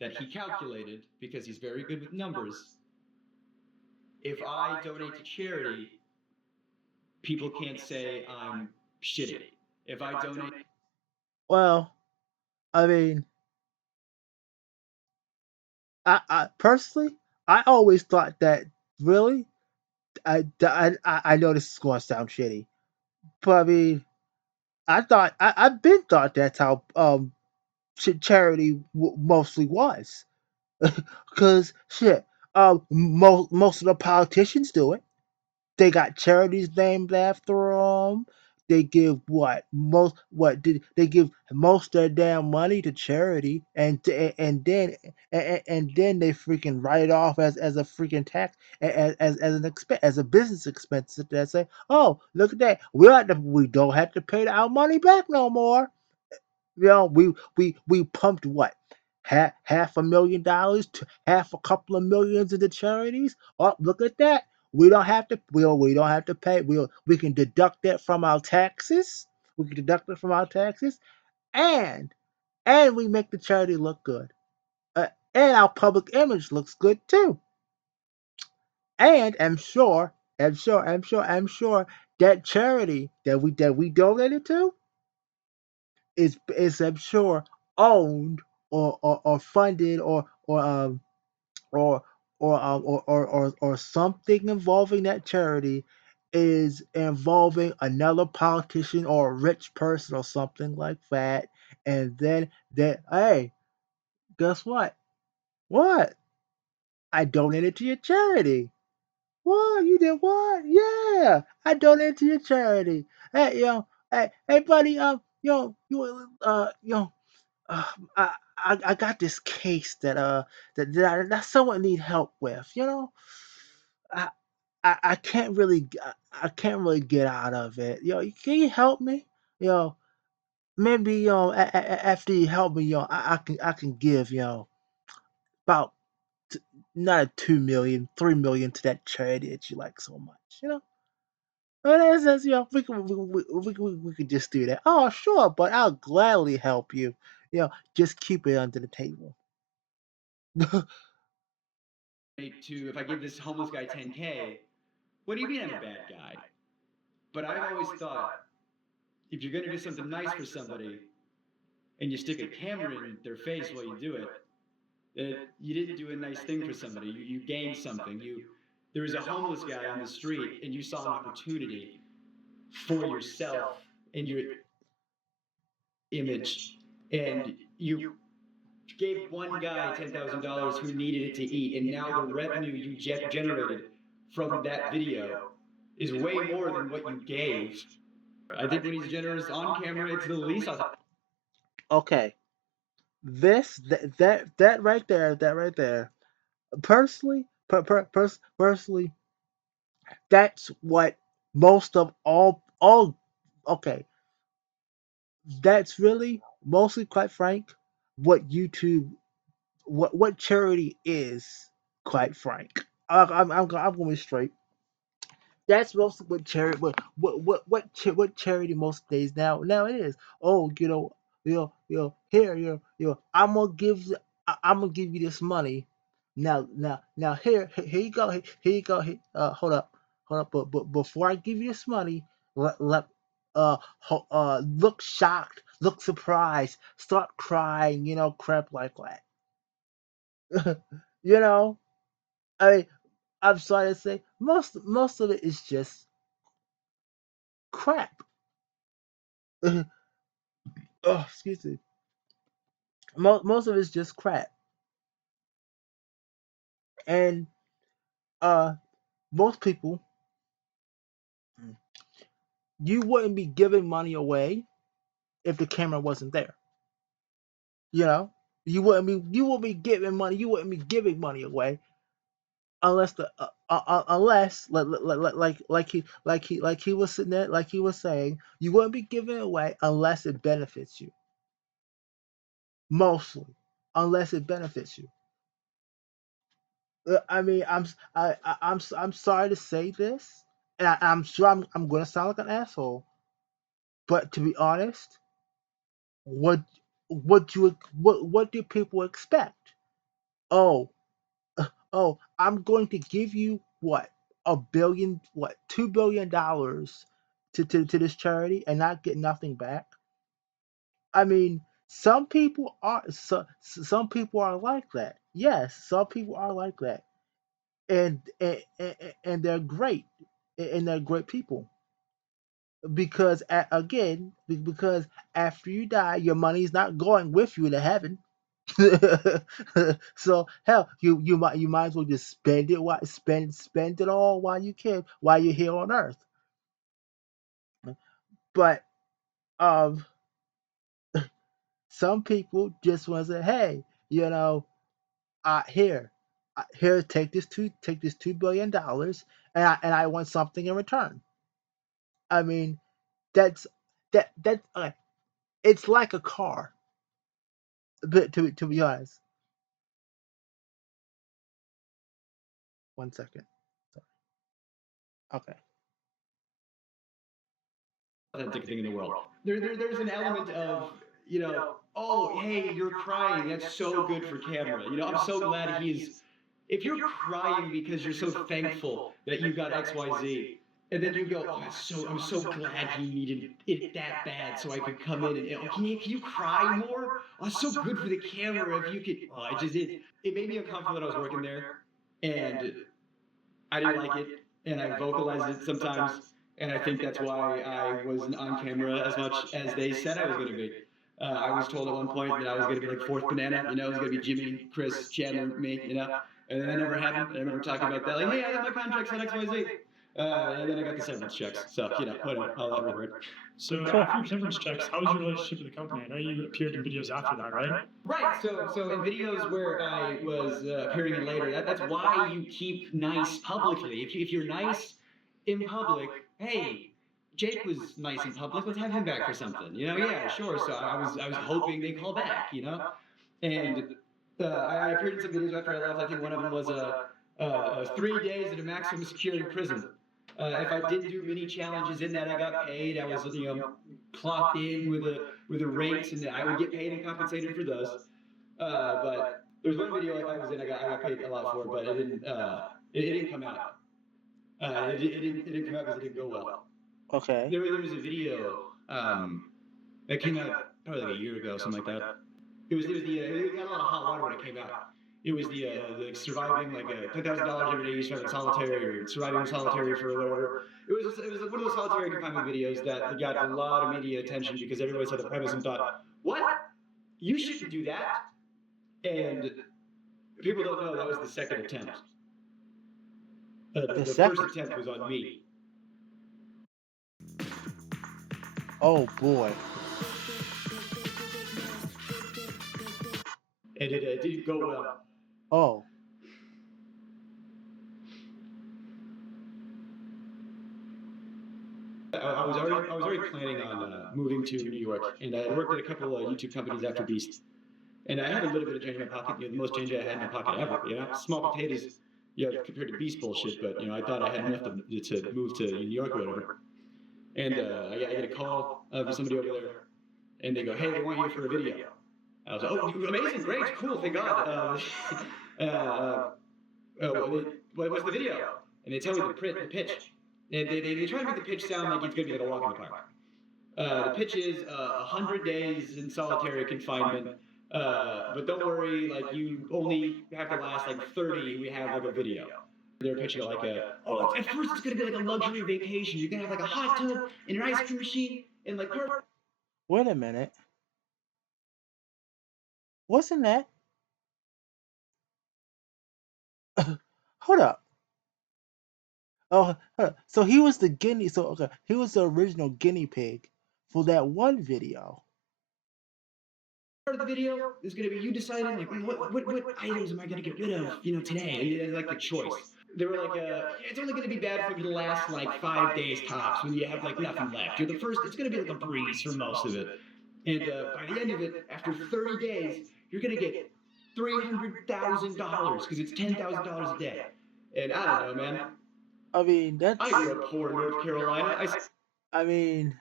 that he calculated, because he's very good with numbers. If I donate to charity, people can't say I'm shitty. If I donate, Well, I mean, I personally, I always thought that really, I know this is gonna sound shitty, but I mean, I've been thought that's how charity mostly was. Cause shit, most of the politicians do it. They got charities named after them. They give what did they give most of their damn money to charity, and then they freaking write it off as a freaking tax, as an expense, as a business expense. That say, oh, look at that, we don't have to pay our money back no more. You know, we pumped what, half $1 million to half a couple of millions into charities. Oh, look at that. We don't have to pay. We can deduct that from our taxes. We can deduct it from our taxes, and we make the charity look good. And our public image looks good too. And I'm sure that charity that we donated to is I'm sure owned or funded or or something involving that charity is involving another politician or a rich person or something like that. And then that, hey, guess what? What? I donated to your charity. What? You did what? Yeah, I donated to your charity. Hey, hey, buddy, uh, I, I got this case that someone need help with. I, I can't really I can't really get out of it. Can you help me? Maybe after you help me, I can give about not 2 million, 3 million to that charity that you like so much. And it says, we could just do that. Oh, sure, but I'll gladly help you. Just keep it under the table. if I give this homeless guy 10K, what do you mean I'm a bad guy? But I've always thought, if you're going to do something nice for somebody and you stick a camera in their face while you do it, that you didn't do a nice thing for somebody. You gained something. There was a homeless guy on the street, and you saw an opportunity for yourself and your image, and you gave one guy $10,000 who needed it to eat, and now the revenue you generated from that video is way more than what you gave. I think when he's generous on camera, it's the least I thought. Okay, that right there. Personally, personally, that's what most of all. Okay, that's really mostly, quite frank, what YouTube, what charity is. Quite frank, I'm going straight. That's mostly what charity what charity most days now it is. Oh, here, I'm gonna give you this money. Now here you go. Here you go. Hold up. hold up, but before I give you this money, let look shocked, look surprised, start crying, crap like that. you know, I mean, I'm sorry to say, most of it is just crap. Oh, excuse me. Most of it's just crap, and uh, most people, you wouldn't be giving money away if the camera wasn't there. You know, you wouldn't be giving money. You wouldn't be giving money away unless unless like he was sitting there, like he was saying, you wouldn't be giving it away unless it benefits you. Mostly, unless it benefits you. I mean, I'm sorry to say this, and I'm sure I'm gonna sound like an asshole, but to be honest, what what do people expect? Oh, I'm going to give you what, $2 billion to this charity and not get nothing back. I mean, some people are like that. Yes, some people are like that, and they're great, and they're great people because because after you die, your money's not going with you to heaven. So hell, you might as well just spend it all while you can, while you're here on Earth. But um, some people just want to say, hey, here, take this $2 billion, and I want something in return. I mean, that's that it's like a car, but to be honest. One second. Okay. Authentic thing in the world. There's an element of, oh, hey, you're crying. That's so good for camera. I'm so glad he's. If you're crying because you're so thankful that you got XYZ, and then you go, oh, I'm so glad he needed it that bad, so I could come in and, can you cry more? Oh, it's so good for the camera if you could. Oh, it made me uncomfortable that I was working there, and I didn't like it, and I vocalized it sometimes. And I think that's why I wasn't on camera as much as they said I was going to be. I was told at one point that I was going to be like fourth banana, it was going to be Jimmy, Chris, Chandler, me, and that never happened. I remember talking about that, like, hey, I got my contracts on XYZ. And then I got the severance checks. So, whatever, all that word. So after your severance checks, how was your relationship with the company? I know you appeared in videos after that, right? Right. So in videos where I was appearing in later, that's why you keep nice publicly. If you're nice in public, hey, Jake was nice in public. Let's have him back for something. Yeah, sure. So I was hoping they call back. And I appeared in some videos after I left. I think one of them was 3 days at a maximum security prison. If I didn't do many challenges in that, I got paid. I was clocked in with a rate, and I would get paid and compensated for those. But there's one video I was in. I got paid a lot for, but it didn't come out. It didn't come out because it didn't go well. Okay. There was a video that came out probably like a year ago, something like that. It got a lot of hot water when it came out. It was the surviving like $10,000 every day you survive in solitary, or surviving in solitary for whatever. It was one of those solitary confinement videos that got a lot of media attention because everybody saw the premise and thought, what? You shouldn't do that. And people don't know that was the second attempt. The first attempt was on me. Oh boy. And it didn't go well. Oh. I was already planning on moving to New York, and I worked at a couple of YouTube companies after Beast. And I had a little bit of change in my pocket, the most change I had in my pocket ever. Small potatoes, compared to Beast bullshit. But I thought I had enough to move to New York or whatever. And I get a call from somebody over there, and they go, "Hey, they want you for a video." I was like, "Oh, amazing, great, cool, thank God." What's the video? And they tell me the pitch. And they try to make the pitch sound like it's going to be like a walk in the park. The pitch is 100 days in solitary confinement. But don't worry, like you only have to last like 30. We have like a video. They're pitching it like at first it's gonna be like a luxury vacation. You're gonna have like a hot tub and an ice cream machine and like. Wait a minute. Wasn't that? Hold up. Oh, so he was the guinea. So okay, he was the original guinea pig for that one video. Part of the video is going to be you deciding like what items am I going to get rid of today, and you had like the choice. They were like it's only going to be bad for the last like 5 days tops when you have like nothing left. You're the first. It's going to be like a breeze for most of it, and by the end of it, after 30 days, you're going to get $300,000 because it's $10,000 a day. And I don't know, man. I mean, that's. I grew up poor in North Carolina. I mean,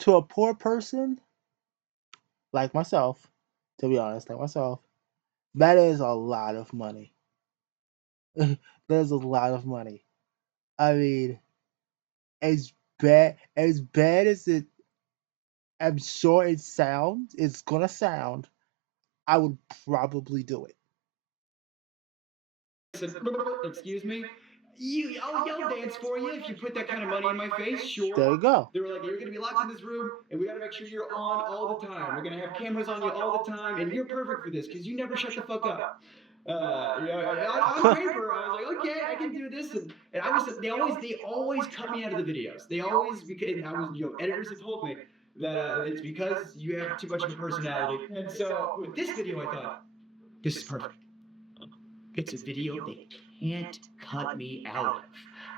to a poor person like myself, to be honest, like myself, that is a lot of money. There's a lot of money. I mean, as bad as it, I'm sure it's gonna sound, I would probably do it. Excuse me? I'll dance for you if you put that kind of money in my face, sure. There you go. They were like, you're going to be locked in this room, and we got to make sure you're on all the time. We're going to have cameras on you all the time, and you're perfect for this because you never shut the fuck up. On paper, I was like, okay, I can do this, and they always cut me out of the videos. They always, because I was, editors have told me that it's because you have too much of a personality. And so with this video, I thought, this is perfect. It's a video they can't cut me out of.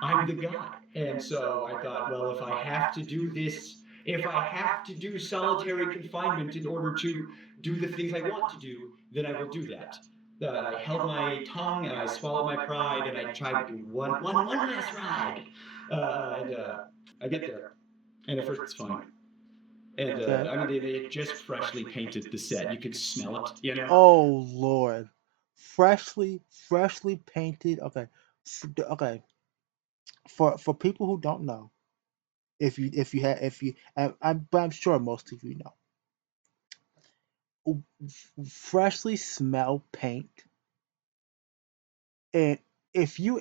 I'm the guy. And so I thought, well, if I have to do this, if I have to do solitary confinement in order to do the things I want to do, then I will do that. I held my tongue and I swallowed my pride and I tried to do one last ride. And I get there. And at first it's fine. And I mean, they had just freshly painted the set. You could smell it, Oh Lord. Freshly painted. Okay. For people who don't know, but I'm sure most of you know, freshly smell paint, and if you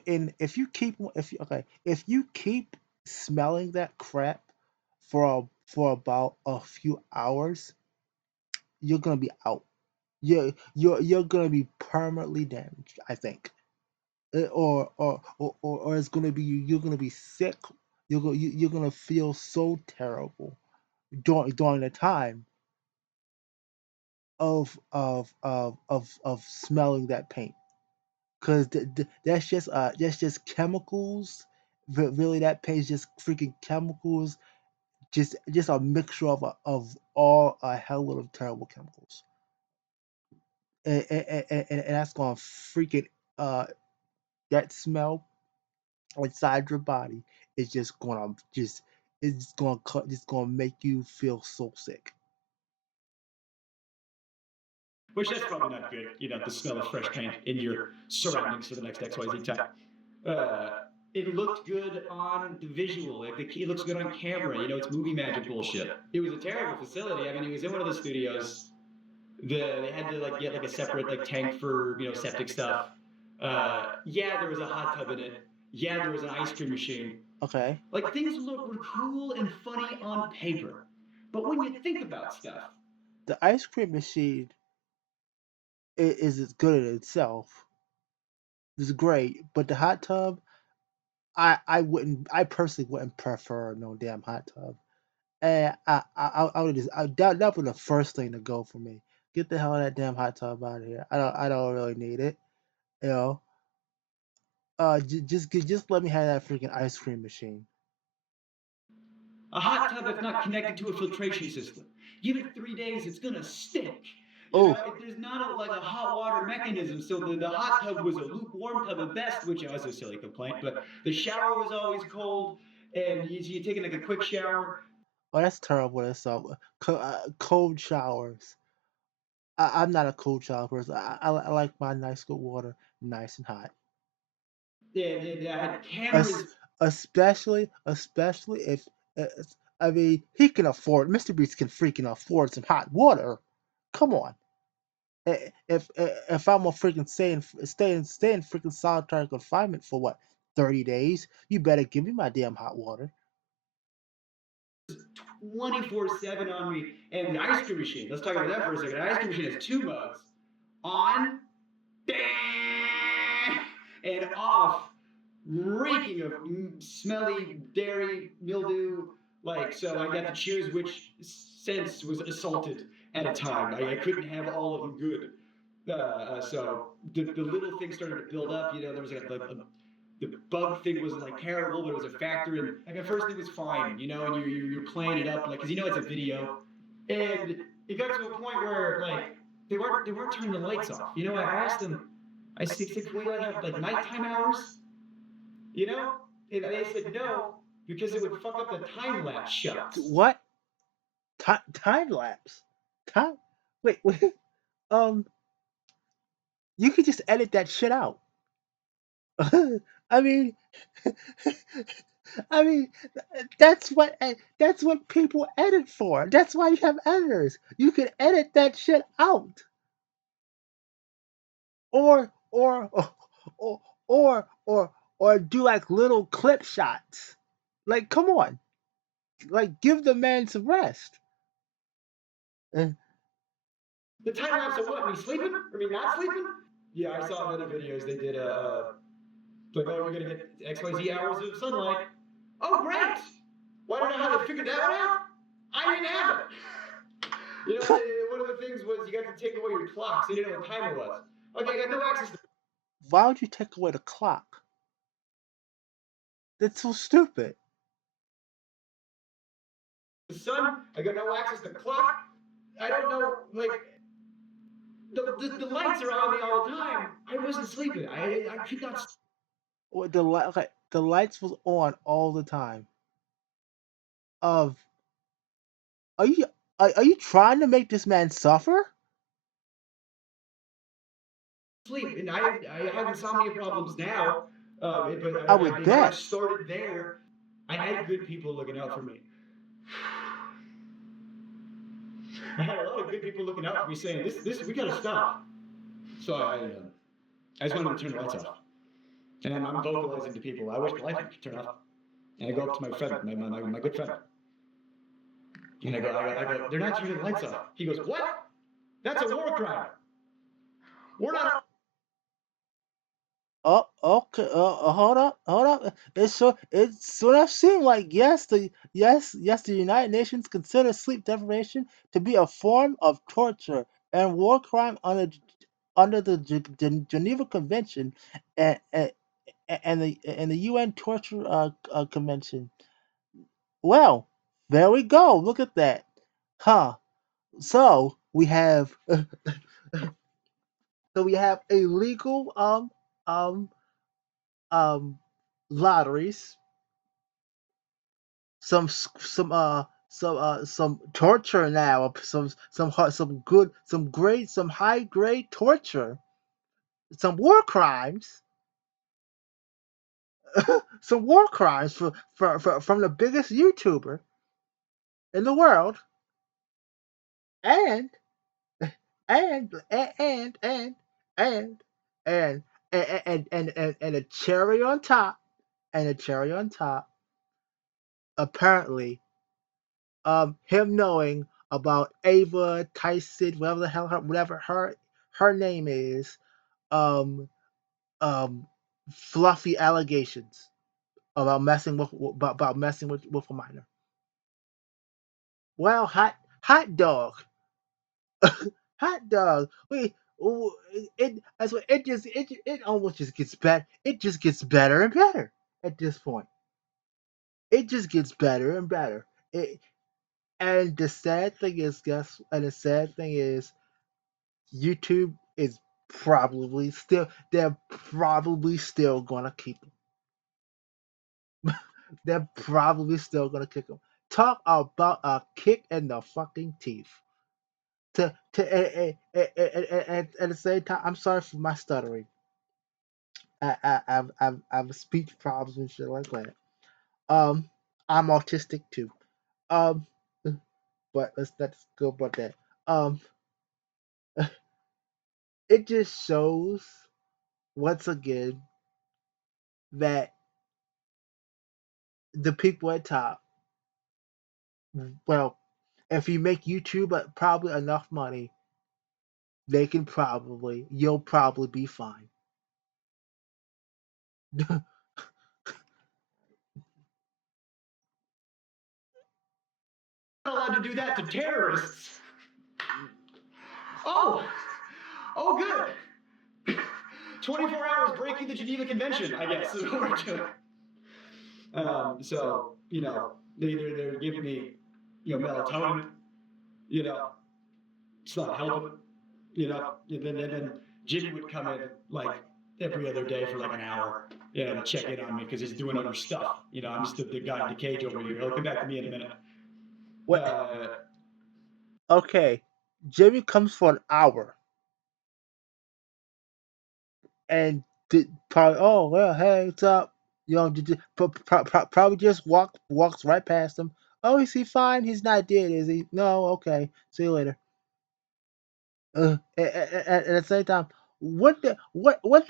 keep smelling that crap for about a few hours, you're gonna be out. You're gonna be permanently damaged, I think. Or it's gonna be you're gonna be sick. You're gonna feel so terrible during the time of smelling that paint, because that's just chemicals. Really, that paint is just freaking chemicals. Just a mixture of all a hell load of terrible chemicals, and that's gonna freaking that smell inside your body is just gonna make you feel so sick. Which that's probably not good, the smell of fresh paint in your surroundings for the next XYZ time. It looked good on the visual, like it looks good on camera, it's movie magic bullshit. It was a terrible facility. I mean, it was in one of the studios. They had to get like a separate tank for septic stuff. Yeah, there was a hot tub in it. Yeah, there was an ice cream machine. Okay. Like things were cool and funny on paper, but when you think about stuff, the ice cream machine is good in itself. It's great, but the hot tub, I personally wouldn't prefer no damn hot tub. And I would that would be the first thing to go for me. Get the hell out of that damn hot tub out of here. I don't really need it. Just let me have that freaking ice cream machine. A hot tub that's not connected to a filtration system. Give it 3 days, it's gonna stink. There's not a hot water mechanism, so the hot tub was a lukewarm tub at best, which was a silly complaint, but the shower was always cold, and you're taking a quick shower. Oh, that's terrible. That's cold showers. I'm not a cold shower person. I like my nice good water nice and hot. Yeah, cameras. especially if uh, I mean he can afford. Mr. Beast can freaking afford some hot water. Come on. If I'm a freaking stay in freaking solitary confinement for what 30 days, you better give me my damn hot water. 24/7 on me. And the ice cream machine, let's talk about that for a second. The ice cream machine has 2 mugs on and off, reeking of smelly dairy, mildew. Like, so I got to choose which sense was assaulted at a time. I couldn't have all of them good. So the little things started to build up. You know, there was like the bug thing was like terrible, but it was a factor. And like at first it was fine, you know, and you're playing it up like, because you know it's a video, and it got to a point where like they weren't turning the lights off. You know, I asked them, I said, can we have like nighttime hours? You know, and they said no because it would fuck up the time lapse shots. What? Time lapse? Time? Wait. You could just edit that shit out. I mean, I mean, that's what people edit for. That's why you have editors. You can edit that shit out, or or do like little clip shots. Like, come on, like give the man some rest. The time lapse of what? Me sleeping? Or me not sleeping? Yeah, I saw in other videos they did like, oh, we're gonna get XYZ hours of sunlight. Oh, great! Why don't I know how they figured that one out? I didn't have it. You know, one of the things was you got to take away your clock, so you didn't know what time it was. Okay, I got no access to. Why would you take away the clock? That's so stupid. The sun, I got no access to the clock. I don't know, like, the lights are on me all the time. I wasn't sleeping. I could not. Well, the lights was on all the time. Are you trying to make this man suffer? Sleep, and I have insomnia problems now. But I would bet. Started there. I had good people looking out for me. I had a lot of good people looking out for me, saying, "This, we gotta stop." So I just wanted to turn the lights off, and I'm vocalizing to people. I wish the lights would turn off. And I go up to my friend, my good friend, and I go, "They're not turning the lights off." He goes, "What? That's a war crime. We're not." Oh, okay. Hold up. It sort of seemed like the United Nations considers sleep deprivation to be a form of torture and war crime under the Geneva Convention and the UN Torture Convention. Well, there we go. Look at that, huh? So we have illegal um lotteries, some torture now, some high grade torture, some war crimes, some war crimes from the biggest YouTuber in the world, and and and and and and and a cherry on top, apparently him knowing about Ava Tyson, whatever her name is, um fluffy allegations about messing with a minor. Well, hot dog. Hot dog. It almost just gets better. It just gets better and better at this point. It just gets better and better. And the sad thing is, YouTube is they're probably still gonna keep him. They're probably still gonna kick him. Talk about a kick in the fucking teeth. At the same time, I'm sorry for my stuttering. I've speech problems and shit like that. I'm autistic too. Um, but let's go about that. It just shows once again that the people at top, well, if you make YouTube probably enough money, you'll probably be fine. Allowed to do that to terrorists. Oh, good. 24 hours breaking the Geneva Convention, I guess, is what we're doing. So, they're giving me, melatonin, it's not helping, and then Jimmy would come in like every other day for like an hour, to check in on me because he's doing other stuff. I'm just the guy in the cage over here. He'll come back to me in a minute. What? Okay, Jimmy comes for an hour, and probably, oh well, hey, what's up? Probably just walks right past him. Oh, is he fine? He's not dead, is he? No, okay. See you later. At the same time, what the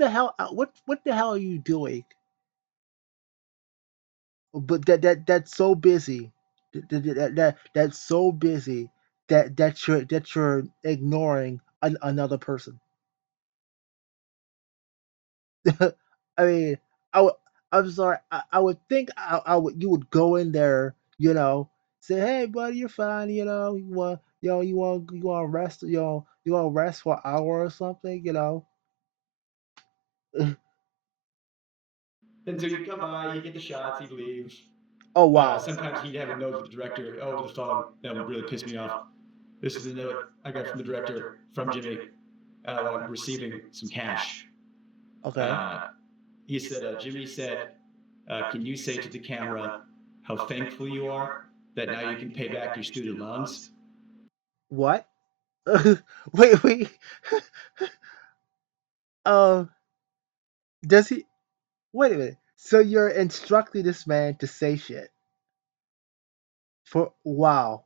hell? What the hell are you doing? But that's so busy. That's so busy that you're ignoring another person. I mean, I'm sorry. I would think you would go in there, say, hey, buddy, you're fine. You want to rest. You want to rest for an hour or something. And so he'd come by, he'd get the shots, he'd leave. Oh wow. Sometimes he'd have a note with the director over the phone. That would really piss me off. This is a note I got from the director from Jimmy. I'm receiving some cash. Okay. He said, Jimmy said, can you say to the camera how thankful you are that now you can pay back your student loans? What? Wait. Does he? Wait a minute. So you're instructing this man to say shit? For wow.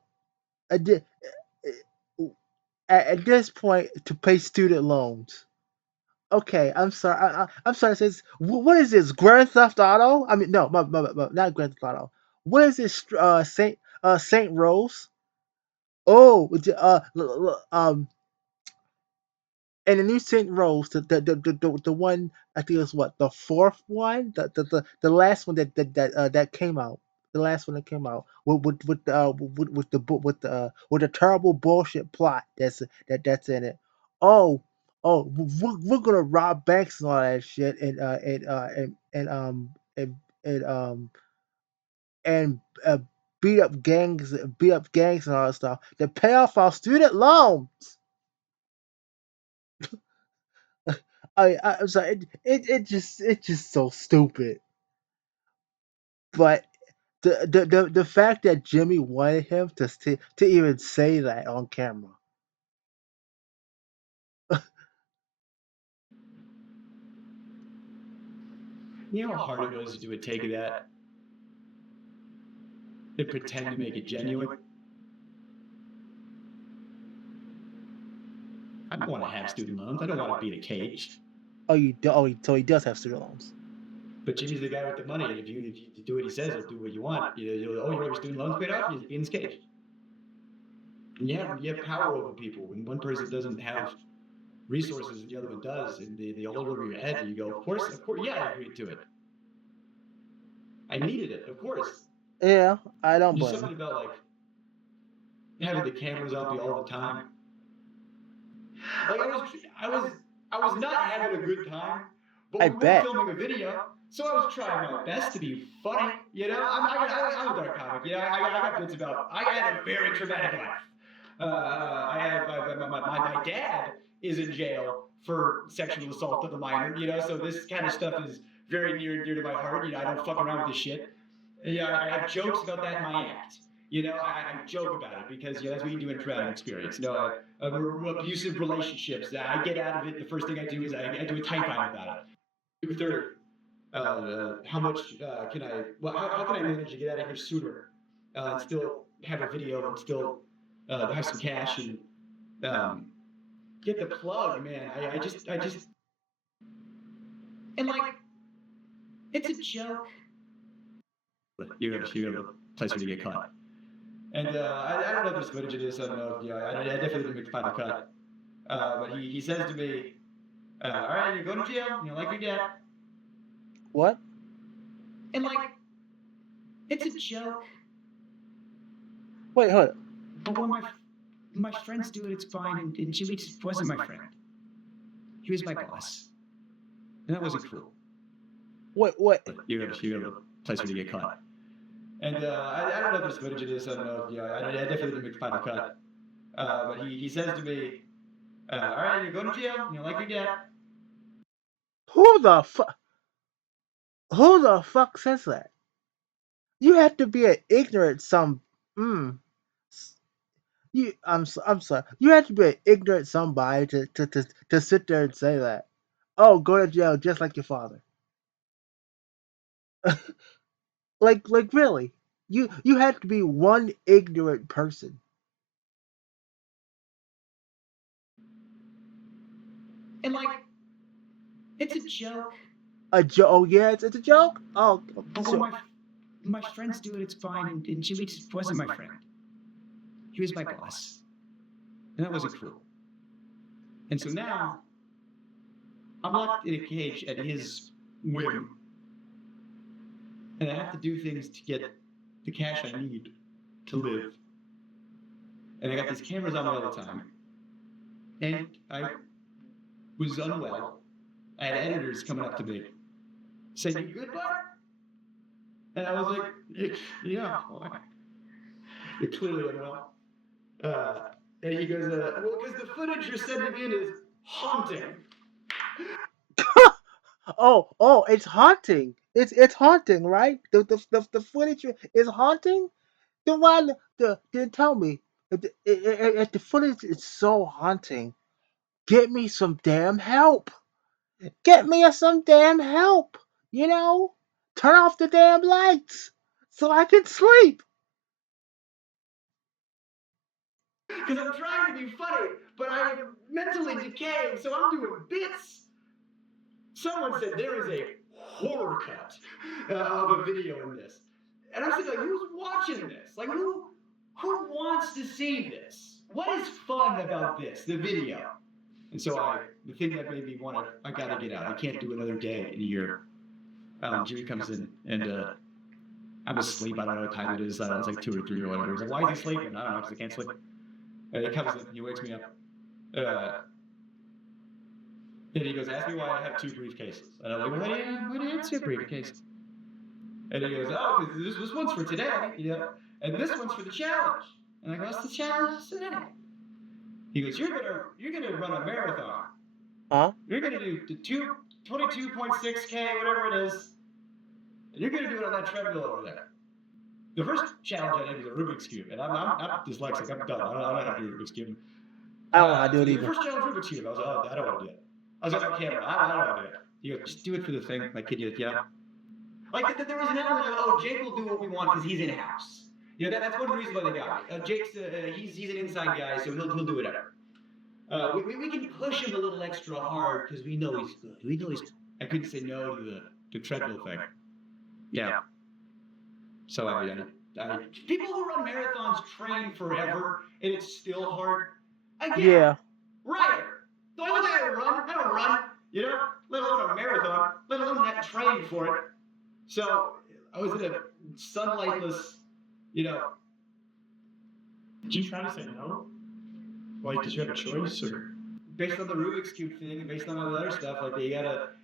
At, at this point, to pay student loans. Okay, I'm sorry. I'm sorry. It says, what is this? Grand Theft Auto? I mean, no, not Grand Theft Auto. What is this? Saint Rose. Oh, and the new Saint Rose, the one I think it was what, the fourth one, the last one that came out, the last one that came out with the terrible bullshit plot that's in it. Oh, we're gonna rob banks and all that shit and beat up gangs and all that stuff to pay off our student loans. I'm sorry. It's just so stupid. But the fact that Jimmy wanted him to even say that on camera. You know how hard it was to do a take of that? And pretend to make it genuine? I don't want to have student loans. I don't want to be in a cage. So he does have student loans. But Jimmy's the guy with the money, and if you do what he says, he'll do what you want. You want your student loans paid off? You'll be in this cage. And you have power over people. When one person doesn't have resources and the other one does, and they hold over your head, and you go, of course, yeah, I agreed to it. I needed it, of course. Yeah, I don't There's blame something him. about like having the cameras on me all the time. Like I was not having a good time, but we were filming a video, so I was trying my best to be funny. I'm a dark comic. I got bits about. I had a very traumatic life. I have my dad is in jail for sexual assault of a minor. So this kind of stuff is very near and dear to my heart. I don't fuck around with this shit. I have jokes about that in my act. I joke about it because that's what you do in a traumatic experience. Abusive relationships. I get out of it. The first thing I do is I do a type line about it. how much can I? Well, how can I manage to get out of here sooner and still have a video and still have some cash and get the plug, man. I just and like it's a joke. You're gonna place where you get caught. And I don't know if there's footage of this. I don't know if I definitely didn't make the final cut. But he says to me, "All right, you're going to jail. You know, like your dad." What? And like, it's a joke. Wait, hold on. But when my friends do it, it's fine. And Jimmy just wasn't my friend. He was my boss. And that wasn't cool. What? You're gonna place where you get caught. And I don't know if there's footage of this. I don't know if I definitely didn't make the final cut. But he says to me, "All right, you're going to jail. You know, like your dad." Who the fuck says that? You have to be an ignorant I'm sorry. You have to be an ignorant somebody to sit there and say that. Oh, go to jail just like your father. like really. You have to be one ignorant person. And like, it's a joke. A joke? Oh yeah, it's a joke. Oh, but when my friends do it, it's fine. And Jimmy just wasn't my friend. He was my boss. And that wasn't cool. And so now, I'm locked in a cage at his whim. And I have to do things to get the cash I need to live. And I got these cameras on me all the time. And I was unwell. I had editors coming up to me saying, "You good, bud?" And I was like, "Yeah, well, you're clearly unwell." And he goes, "Well, because the footage you're sending in is haunting." oh, it's haunting. It's haunting, right? The footage is haunting. Then why? Then tell me if the footage is so haunting, get me some damn help. Get me some damn help. You know, turn off the damn lights so I can sleep. Because I'm trying to be funny, but I am mentally decaying, so I'm doing bits. Someone said there is a horror cut of a video in this. And I'm thinking, like, who's watching this? Like, who wants to see this? What is fun about this, the video? And so the thing that made me want to, I gotta get out. I can't do another day in a year. Jimmy comes in, and I'm asleep. I don't know what time it is. It's like 2 or 3 or whatever. He's like, "Why is he sleeping?" I don't know, because I can't sleep. He comes in, he wakes me up. And he goes, "Ask me why I have 2 briefcases." And I'm like, "What do you have 2 briefcases?" And he goes, "Oh, because this one's for today, and this one's for the challenge." And I go, "What's the challenge today?" He goes, You're gonna run a marathon. Huh? You're gonna do the 22.6K, whatever it is, and you're gonna do it on that treadmill over there." The first challenge I did was a Rubik's Cube, and I'm dyslexic. I'm done. I don't know how to do a Rubik's Cube. I don't know how to do it The either. first challenge Rubik's Cube, I was like, "Oh, I don't want to do it." I was like, "On camera, I don't want to do it." He goes, "Just do it for the thing." Like, kid, like there was an element of, "Oh, Jake will do what we want because he's in house." That's one of the reasons why they got me. Jake's he's an inside guy, so he'll do whatever. We can push him a little extra hard because we know he's good. I couldn't say no to the treadmill thing. Yeah. So I people who run marathons train forever, and it's still hard. Yeah. Right. So I look at it run. I don't run. Let alone a marathon. Let alone that train for it. So I was in a sunlightless. Did you try to say no? Like, did you have a choice, or? Based on the Rubik's Cube thing, and based on all the other stuff, like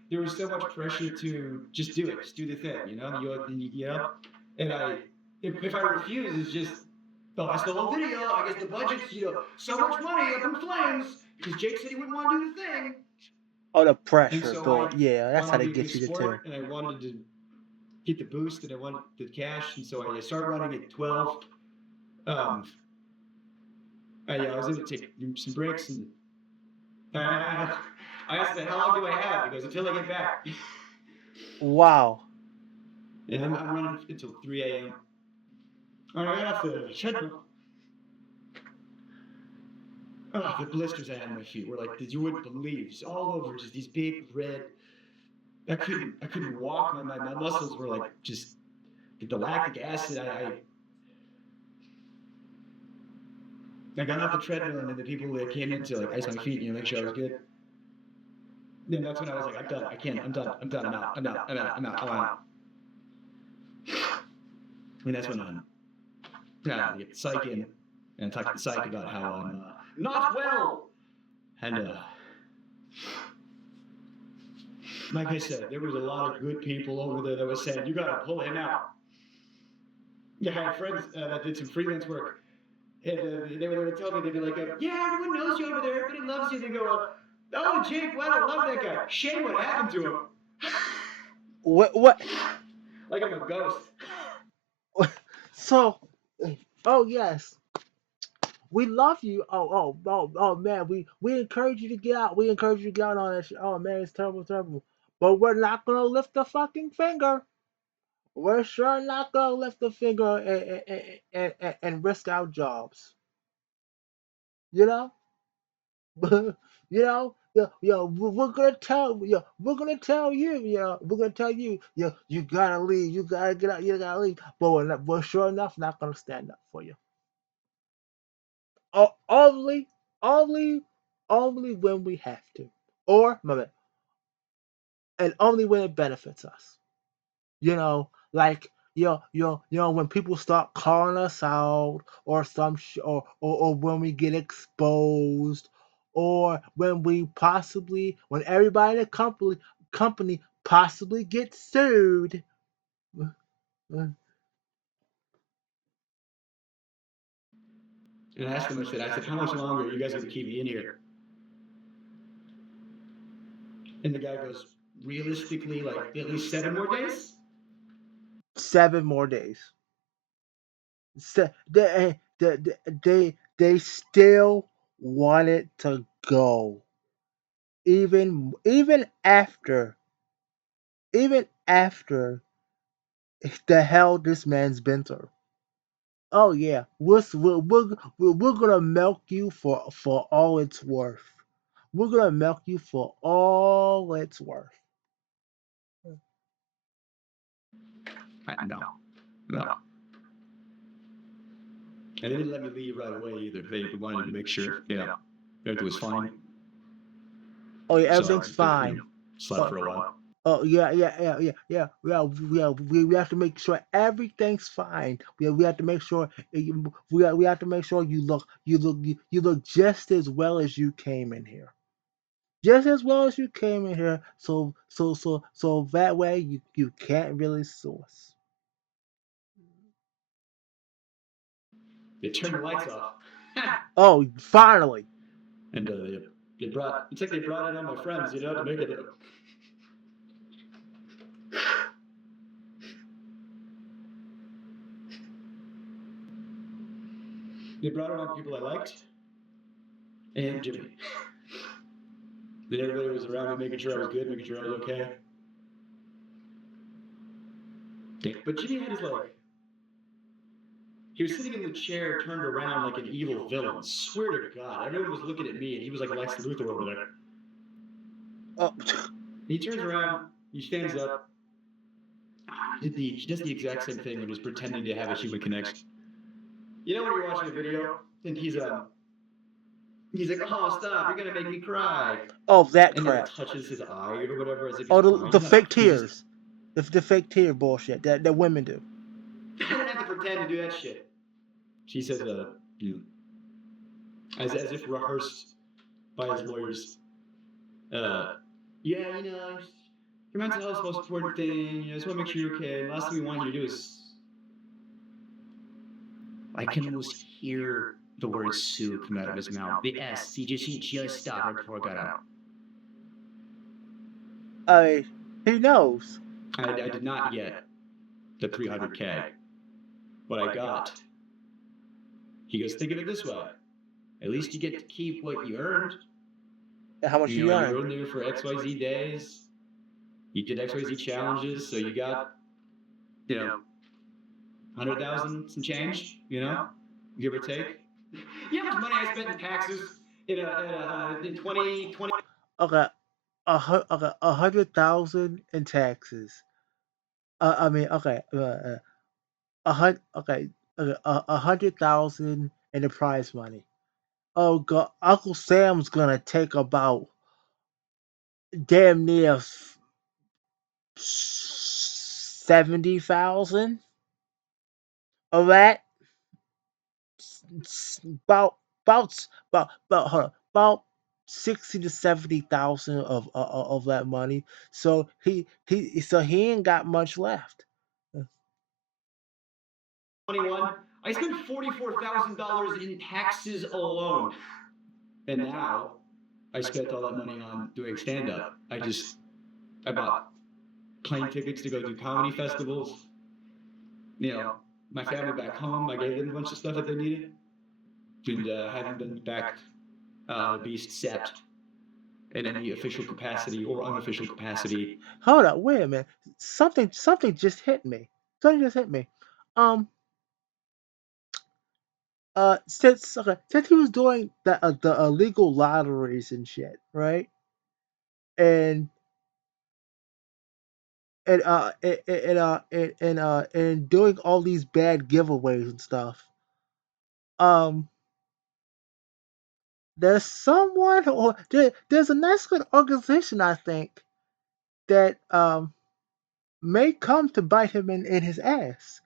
there was so much pressure to just do it, just do the thing, And if I refuse, it's just, that's the whole video. I guess the budget's, so much money up in flames because Jake said he wouldn't want to do the thing. Oh, the pressure, so yeah, that's how they get you to too. And I wanted to get the boost, and I wanted the cash, and so I started running at 12. I was able to take some breaks, and I asked him, "How long do I have?" He goes, "Until I get back." Wow. And I'm running until 3 a.m. When I got off the treadmill, oh, the blisters I had on my feet were like, you wouldn't believe, just all over, just these big red. I couldn't walk. My muscles were like just the lactic acid. I got off the treadmill, and then the people that came in to like ice my feet, make sure I was good. Then that's when I was like, I'm done. I can't. I'm done. I'm out. I'm out. And that's when I get the psych in and talk to the psych about how I'm not well. And like I said, there was a lot of good people over there that was saying, you gotta pull him out. Yeah, I had friends that did some freelance work. And they would tell me, they'd be like, yeah, everyone knows you over there, everybody loves you. They go, oh, Jake, well, I love that guy. Shame what happened to him. What? Like I'm a ghost. So, oh yes, we love you. Oh man, we encourage you to get out. We encourage you to get out on that shit. Oh man, it's terrible. But we're not gonna lift the fucking finger. We're sure not gonna lift the finger and risk our jobs. You know, we're gonna tell you. We're gonna tell you. You gotta leave. You gotta get out. You gotta leave. But we're sure enough not gonna stand up for you. Only when we have to, and only when it benefits us. Like when people start calling us out, or or when we get exposed, or when everybody in the company possibly gets sued. And I asked them, I said, how much longer are you guys going to keep me in here? And the guy goes, realistically, like at least 7 more days? 7 more days. They still wanted to go, even after the hell this man's been through. Oh yeah, we're gonna milk you for all it's worth. We're gonna milk you for all it's worth. No. And they didn't let me leave right away either. They wanted to make sure, everything was fine. Oh yeah, everything's fine. Slept for a while. Oh yeah. We have to make sure everything's fine. We have to make sure we have to make sure you look just as well as you came in here. Just as well as you came in here, so that way you can't really sue us. They turned the lights off. Oh, finally. And they brought in all my friends, to make it. They brought in all the people I liked, and Jimmy. Then everybody was around me, making sure I was good, making sure I was okay. But Jimmy had his he was sitting in the chair, turned around like an evil villain. Swear to God, everyone was looking at me, and he was like Lex Luthor over there. Oh. He turns around, he stands up. He does the exact same thing when he's pretending to have a human connection. When you're watching a video, and he's like, oh, stop, you're gonna make me cry. Oh, that and crap. And touches his eye or whatever as if the fake tears. The fake tear bullshit that women do. I didn't have to pretend to do that shit. She says, as if rehearsed by his lawyers. Your mental health is the most important thing. I just want to make sure you're okay. And the last thing we want you to do is... I can almost hear the word Sue come out of his mouth. The S, he just stopped right before I got out. He knows. I did not get the $300K. What I got. He goes, think of it this way. At least you get to keep what you earned. How much you earned? You were in there for XYZ days. You did XYZ challenges, so you got, 100,000 some change, give or take. You know how much money I spent in taxes in 2020? Okay, 100,000 in taxes. I mean, okay, 100,000 in the prize money. Oh God, Uncle Sam's gonna take about damn near 70,000 of that. About hold on, about 60 to 70,000 of that money. So he ain't got much left. 21, I spent $44,000 in taxes alone. And now I spent all that money on doing stand-up. I bought plane tickets to go do comedy festivals. My family back home, I gave them a bunch of stuff that they needed. And haven't been back on the Beast set in any official capacity or unofficial capacity. Hold up, wait a minute. Something just hit me. Something just hit me. Since he was doing the illegal lotteries and shit, right? And and doing all these bad giveaways and stuff. There's someone or there's a nice good organization, I think, that may come to bite him in his ass,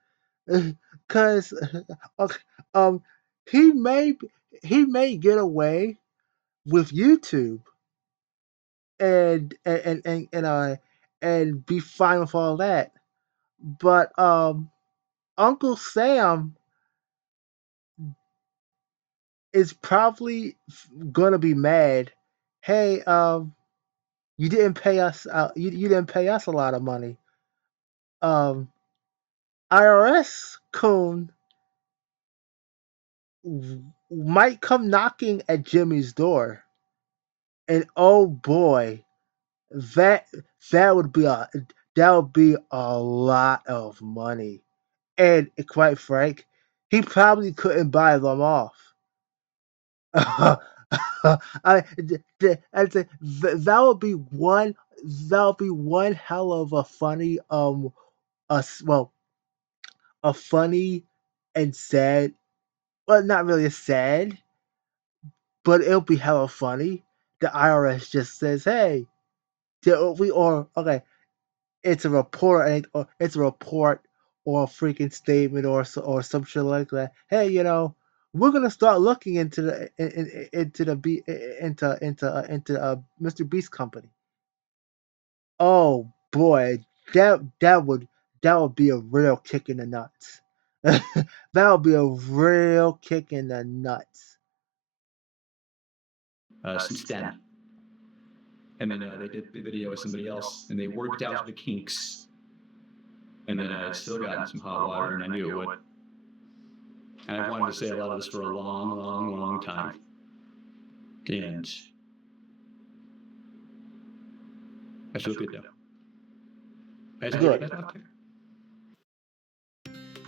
because he may get away with YouTube and be fine with all that, but Uncle Sam is probably gonna be mad. Hey, you didn't pay us. You didn't pay us a lot of money. IRS coon might come knocking at Jimmy's door, and oh boy, that would be a lot of money, and quite frank, he probably couldn't buy them off. I'd say that would be one hell of a funny a funny and sad, well, not really sad, but it'll be hella funny. The IRS just says, "Hey, okay, it's a report, or it's a report or a freaking statement or some shit like that. Hey, we're gonna start looking into Mr. Beast Company. Oh boy, that would be a real kick in the nuts. That would be a real kick in the nuts. Some STEM. And then they did the video with somebody else, and they worked out the kinks. And then I still got in some hot water, and I knew it would. And I wanted to say a lot of this for a long, long, long time. And I feel good now. Good.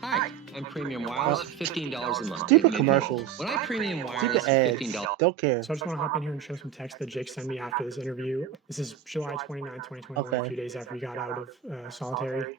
Hi, I'm Premium Wireless, $15 a month. Stupid commercials. When I Premium Wireless, Stupid ads. $15. Don't care. So I just want to hop in here and show some text that Jake sent me after this interview. This is July 29, 2021, a few days after he got out of solitary.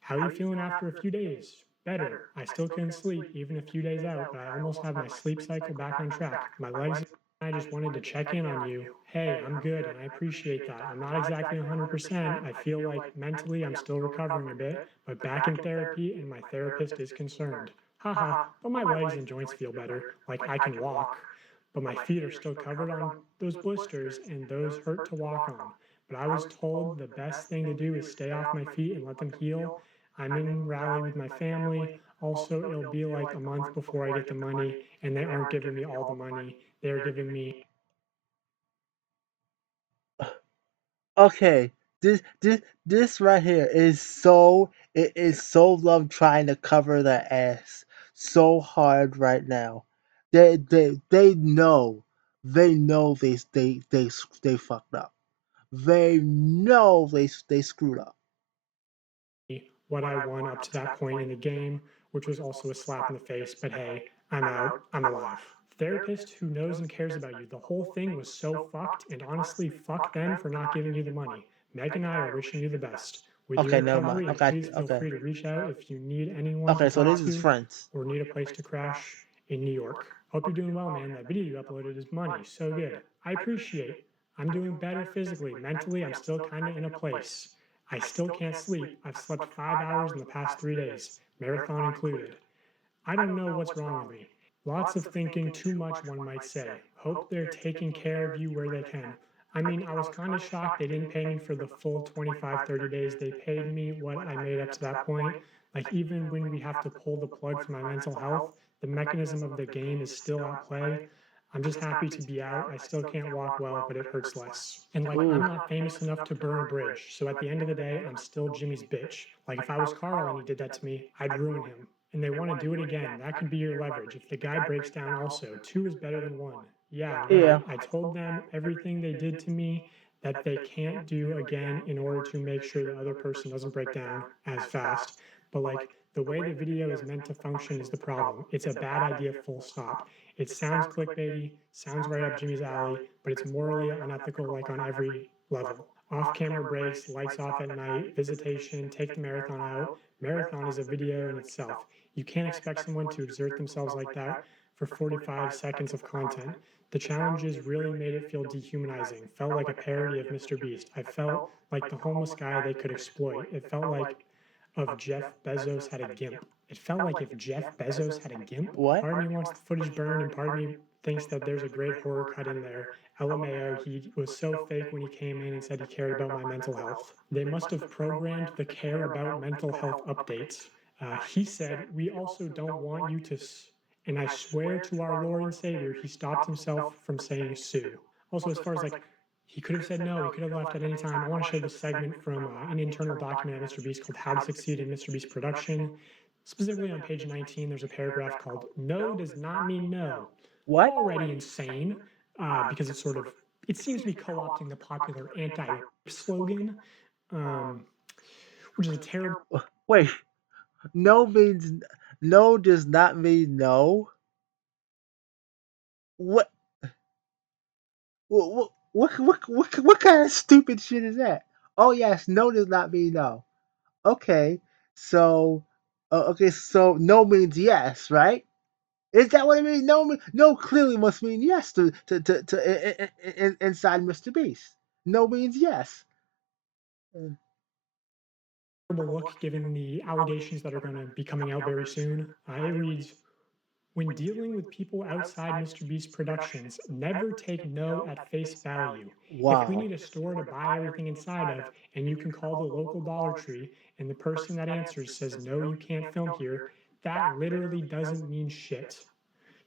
How are you feeling after a few days? Better. I still couldn't sleep, even a few days out, but I almost have my sleep cycle back on track. My legs, I just wanted to check in on you. Hey, I'm good, and I appreciate that. I'm not exactly 100%. I feel like mentally I'm still recovering a bit, but back in therapy, and my therapist is concerned. Haha, but my legs and joints feel better, like I can walk, but my feet are still covered on those blisters, and those hurt to walk on. But I was told the best thing to do is stay off my feet and let them heal. I'm in Raleigh with my family. Also, it'll be like a month before I get the money, and they aren't giving me all the money. They're giving me. Okay, this right here is so love trying to cover their ass so hard right now. They know they fucked up, they know they screwed up. What I won up to that point in the game, which was also a slap in the face, but hey, I'm out, I'm alive. Therapist who knows and cares about you. The whole thing was so fucked, and honestly, fuck them for not giving you the money. Meg and I are wishing you the best. With your recovery, and please feel free to reach out if you need anyone to so talk this is to friends. or need a place to crash in New York. Hope you're doing well, man. That video you uploaded is money. So good. I appreciate. I'm doing better physically. Mentally, I'm still kind of in a place. I still can't sleep. I've slept 5 hours in the past 3 days, marathon included. I don't know what's wrong with me. Lots of thinking too much, one might say. Hope they're taking care of you where they can. I mean, I was kind of shocked they didn't pay me for the full 25, 30 days. They paid me what I made up to that point. Like, even when we have to pull the plug for my mental health, the mechanism of the game is still at play. I'm just happy to be out. I still can't walk well, but it hurts less. And like, I'm not famous enough to burn a bridge. So at the end of the day, I'm still Jimmy's bitch. Like, if I was Carl and he did that to me, I'd ruin him. And they want to do it again. That could be your leverage. If the guy breaks down also, 2 is better than 1. Yeah, right. I told them everything they did to me that they can't do again in order to make sure the other person doesn't break down as fast. But like, the way the video is meant to function is the problem. It's a bad idea, full stop. It sounds clickbaity, sounds right up Jimmy's alley, but it's morally unethical, like on every level. Off-camera breaks, lights off at night, visitation, take the marathon out. Marathon is a video in itself. You can't expect someone to exert themselves like that for 45 seconds of content. The challenges really made it feel dehumanizing, felt like a parody of Mr. Beast. I felt like the homeless guy they could exploit. It felt like if Jeff Bezos had a GIMP. It felt like if Jeff Bezos had a GIMP. What? Part of me wants the footage burned, and part of me thinks that there's a great horror cut in there. LMAO, he was so fake when he came in and said he cared about my mental health. They must have programmed the care about mental health updates. He said, we also don't want you to, and I swear to our Lord and Savior, he stopped himself from saying sue. Also, as far as like, he could have said no, he could have left at any time. I want to show this segment from an internal document at Mr. Beast called How to Succeed in Mr. Beast Production. Specifically on page 19, there's a paragraph called No Does Not Mean No. What? Already insane, because it's sort of, it seems to be co-opting the popular anti-slogan, which is a terrible... Wait, no means, no does not mean no? What kind of stupid shit is that? Oh yes, no does not mean no. Okay, so so no means yes, right? Is that what it means? No clearly must mean yes to inside Mr. Beast. No means yes. Look, given the allegations that are going to be coming out very soon. It reads, when dealing with people outside Mr. Beast Productions, never take no at face value. Wow. If we need a store to buy everything inside of, and you can call the local Dollar Tree, and the person that answers says, no, you can't film here, that literally doesn't mean shit.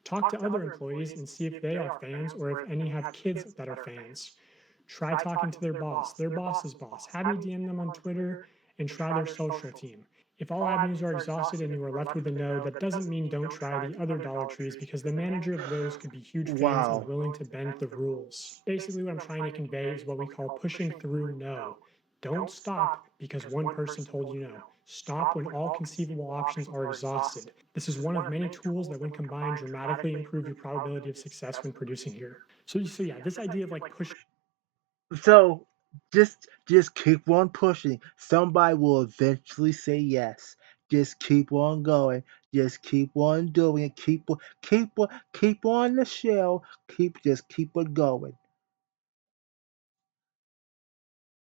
Talk to other employees and see if they are fans or if any have kids that are fans. Try talking to their boss's boss. Have me DM them on Twitter and try their social team. If all avenues are exhausted and you are left with a no, that doesn't mean don't try the other Dollar Trees, because the manager of those could be huge fans and willing to bend the rules. Basically, what I'm trying to convey is what we call pushing through no. Don't stop because one person told you no. Stop when all conceivable options are exhausted. This is one of many tools that, when combined, dramatically improve your probability of success when producing here. So yeah, this idea of like pushing. So just keep on pushing. Somebody will eventually say yes. Just keep on going. Just keep on doing it. Keep on the show. Keep it going.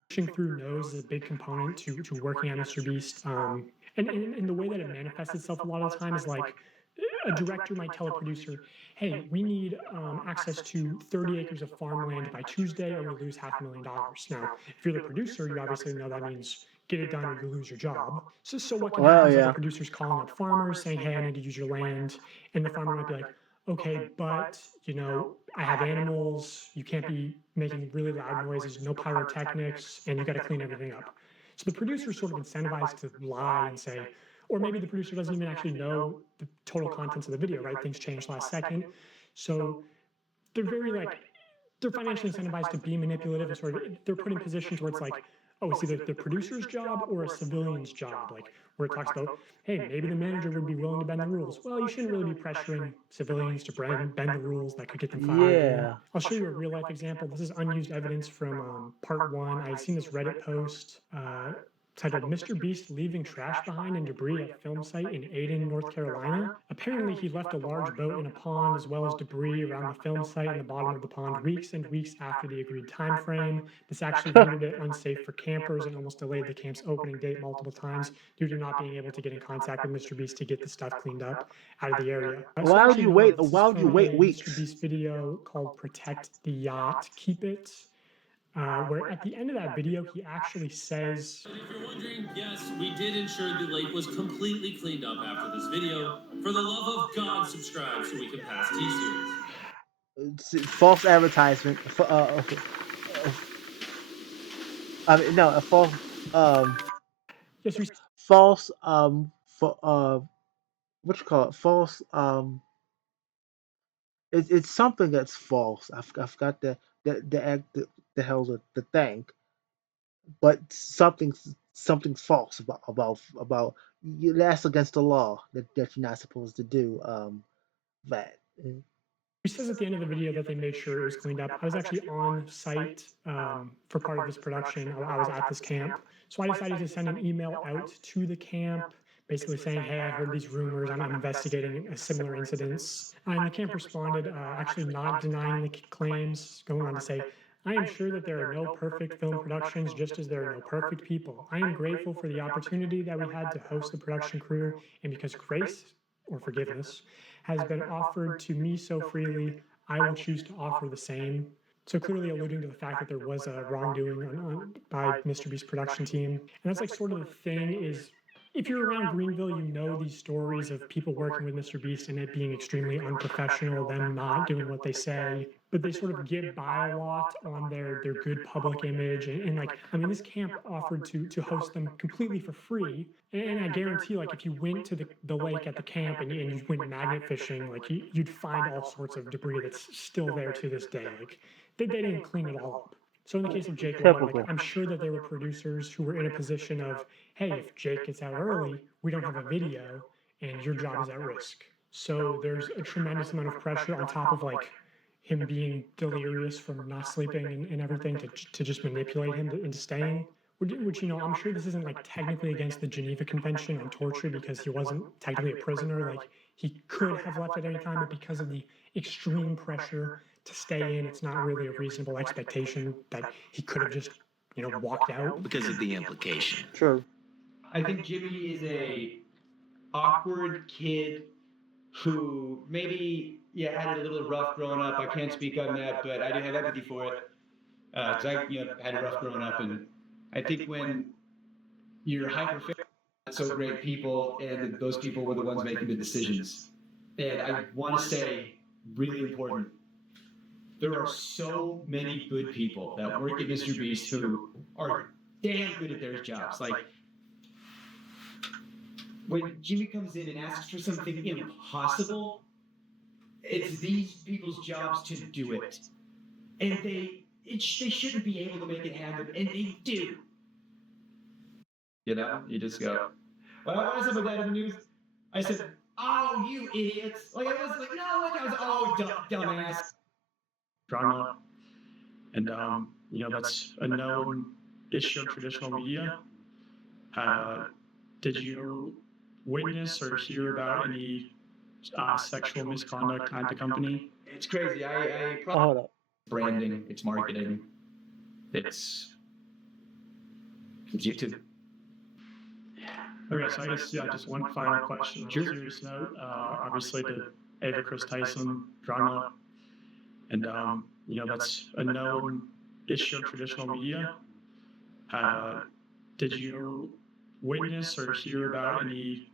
Pushing through no's is a big component to working at Mr. Beast. And the way that it manifests itself a lot of the time is like, a director might tell a producer, hey, we need access to 30 acres of farmland by Tuesday or we lose $500,000. Now, if you're the producer, you obviously know that means get it done or you lose your job. So what can happen is that the producer's calling up farmers saying, hey, I need to use your land. And the farmer might be like, okay, but, you know, I have animals, you can't be making really loud noises, no pyrotechnics, and you got to clean everything up. So the producer's sort of incentivized to lie and say, or maybe the producer doesn't even actually know the total contents of the video, right? Things changed last second. So they're very like, they're financially incentivized to be manipulative and sort of they're put in positions where it's like, oh, it's either the producer's job or a civilian's job, like where it talks about, hey, maybe the manager would be willing to bend the rules. Well, you shouldn't really be pressuring civilians to bend the rules that could get them fired. Yeah. I'll show you a real life example. This is unused evidence from part 1. I had seen this Reddit post titled Mr. Beast leaving trash behind and debris at film site in Aden, North Carolina. Apparently, he left a large boat in a pond as well as debris around the film site in the bottom of the pond weeks and weeks after the agreed time frame. This actually rendered it unsafe for campers and almost delayed the camp's opening date multiple times due to not being able to get in contact with Mr. Beast to get the stuff cleaned up out of the area. Why would you wait? Why would you wait weeks? Mr. Beast video called "Protect the Yacht, Keep It." Where at the end of that video, he actually says, If you're wondering, yes, we did ensure the lake was completely cleaned up after this video. For the love of God, subscribe so we can pass T-Series. False advertisement. I mean, no, a false. False. What you call it? False. It's something that's false. I forgot the hell the thing, but something's false about you. That's against the law that you're not supposed to do that. He says at the end of the video that they made sure it was cleaned up. I was actually on site for part of this production. I was at this camp, so I decided to send an email out to the camp, basically saying, hey, I heard these rumors, I'm investigating a similar incidents. And the camp responded, actually not denying the claims, going on to say, I am sure that there are no perfect film productions, just as there are no perfect people. I am grateful for the opportunity that we had to host the production crew, and because grace, or forgiveness, has been offered to me so freely, I will choose to offer the same. So clearly alluding to the fact that there was a wrongdoing by Mr. Beast's production team. And that's like sort of the thing is, if you're around Greenville, you know these stories of people working with Mr. Beast and it being extremely unprofessional, them not doing what they say, but they sort of get by a lot on their good public image. And like, I mean, this camp offered to host them completely for free. And I guarantee, like, if you went to the lake at the camp and you went magnet fishing, like, you'd find all sorts of debris that's still there to this day. Like, they didn't clean it all up. So in the case of Jake Lloyd, like, I'm sure that there were producers who were in a position of, hey, if Jake gets out early, we don't have a video, and your job is at risk. So there's a tremendous amount of pressure on top of like him being delirious from not sleeping and everything to just manipulate him into staying. Which, you know, I'm sure this isn't like technically against the Geneva Convention on torture because he wasn't technically a prisoner. Like, he could have left at any time, but because of the extreme pressure to stay in, it's not really a reasonable expectation that he could have just, you know, walked out. Because of the implication. True. I think Jimmy is a awkward kid who maybe, had it a little rough growing up. I can't speak on that, but I do have empathy for it. Because I had it rough growing up, and I think when you're hyper so great people, and those people were the ones making the decisions. And I want to say, really important, there are so many good people that work at Mr. Beast who are damn good at their jobs. Like, when Jimmy comes in and asks for something impossible, it's these people's jobs to do it. And they shouldn't be able to make it happen, and they do. You know, you just go. When I said my dad in the news, I said, "Oh, you idiots!" Like, I was like, "No," like I was, "Oh, dumbass." Drama, and that's a known issue of traditional media. Did you witness or hear about any sexual misconduct at the company? It's crazy. I probably branding, it's marketing, it's YouTube. Okay, so I guess, just one final question. On a serious note, obviously the Ava Chris Tyson drama, and, that's a known issue of traditional media. Did you witness or hear about any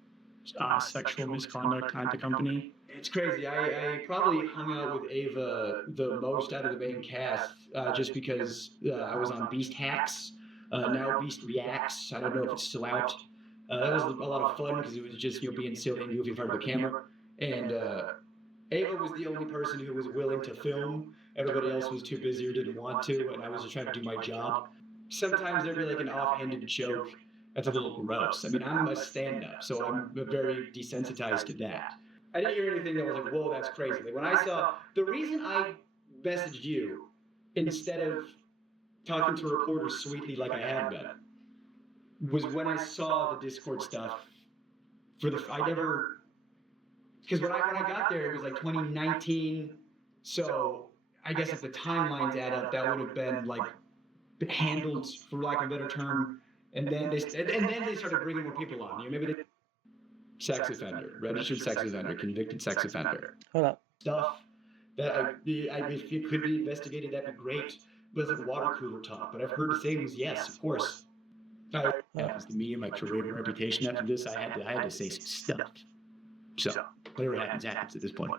sexual misconduct at the company? It's crazy. I probably hung out with Ava the most out of the main cast, just because I was on Beast Hacks, now Beast Reacts. I don't know if it's still out. That was a lot of fun because it was just being silly and goofy in front of the camera, and Ava was the only person who was willing to film. Everybody else was too busy or didn't want to, and I was just trying to do my job. Sometimes there'd be like an offhanded joke that's a little gross. I mean, I'm a stand-up, so I'm very desensitized to that. I didn't hear anything that was like, whoa, that's crazy. Like when I saw, the reason I messaged you instead of talking to reporters sweetly like I have been was when I saw the Discord stuff. I never, because when I got there, it was like 2019. So I guess if the timelines add up, that would have been like handled, for lack of a better term. And then they started bringing more people on. You know, maybe they sex offender, registered sex offender, convicted sex offender. Hold up. Stuff that if it could be investigated, that'd be great. But it's like water cooler talk. But I've heard things, yes, of course. That happens to me and my career and reputation. After this, I had to say some stuff. So whatever happens at this point.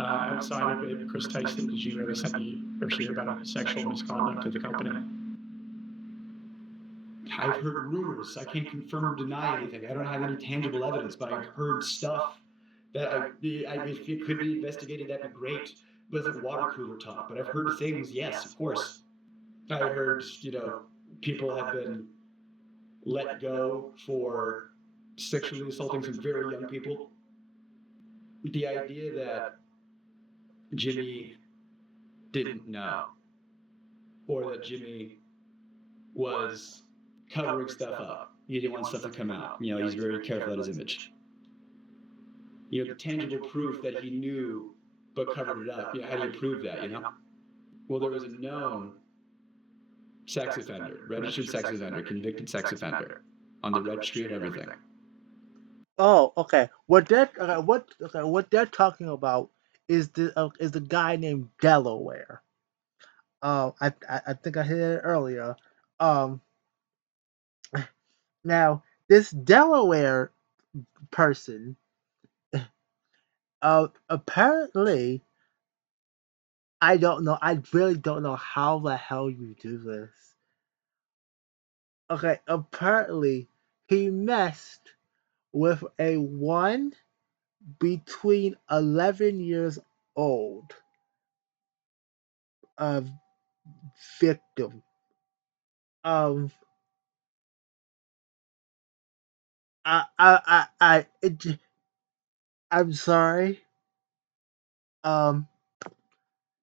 Outside of Chris Tyson, did you ever hear about sexual misconduct of the company? I've heard rumors. I can't confirm or deny anything. I don't have any tangible evidence, but I've heard stuff that if it could be investigated, that'd be great. But it's like water cooler talk. But I've heard things, yes, of course. I heard, people have been let go for sexually assaulting some very young people. The idea that Jimmy didn't know, or that Jimmy was covering stuff up. He didn't want stuff to come out. He's very careful about his image. The tangible proof that he knew but covered it up. How do you prove that, Well, there was a known sex offender, registered sex offender, convicted sex offender on the registry and everything. Oh, okay. What they're talking about is the guy named Delaware. I think I hit it earlier. Now this Delaware person, apparently, I don't know. I really don't know how the hell you do this. Okay, apparently he messed with a one between 11 years old victim. I'm sorry.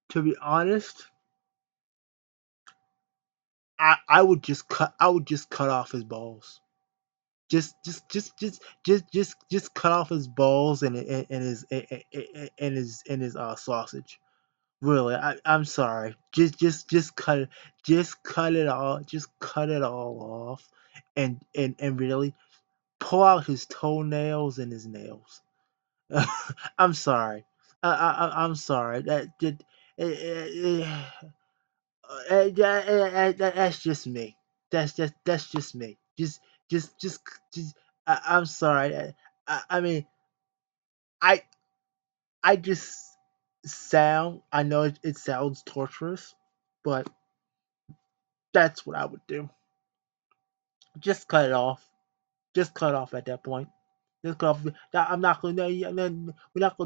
To be honest, I would just cut off his balls. Just cut off his balls and his sausage. Really, I'm sorry. Just cut it. Just cut it all. Just cut it all off, and really pull out his toenails and his nails. I'm sorry. I'm sorry. That's just me. That's just me. Just. I'm sorry. I mean, I just sound. I know it sounds torturous, but that's what I would do. Just cut it off. Just cut off at that point. Just cut off. I'm not gonna. We're not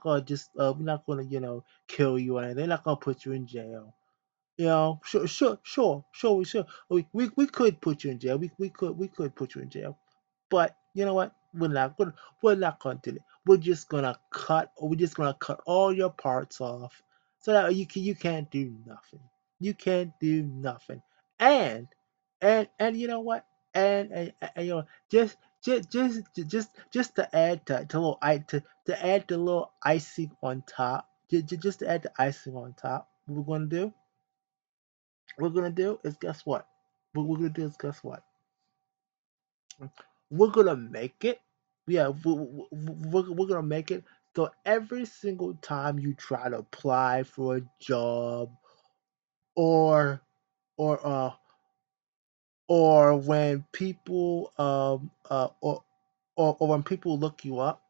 gonna just. We're not gonna kill you or anything. They're not gonna put you in jail. Sure. We could put you in jail. We could put you in jail. But you know what? We're not gonna do it. We're just gonna cut all your parts off so that you can't do nothing. You can't do nothing. And you know what? Just to add to add the little icing on top. Just to add the icing on top. What we're gonna do? We're gonna do is guess what? What we're gonna do is guess what? We're gonna make it. Yeah, we're gonna make it so every single time you try to apply for a job or or uh or when people or when people look you up,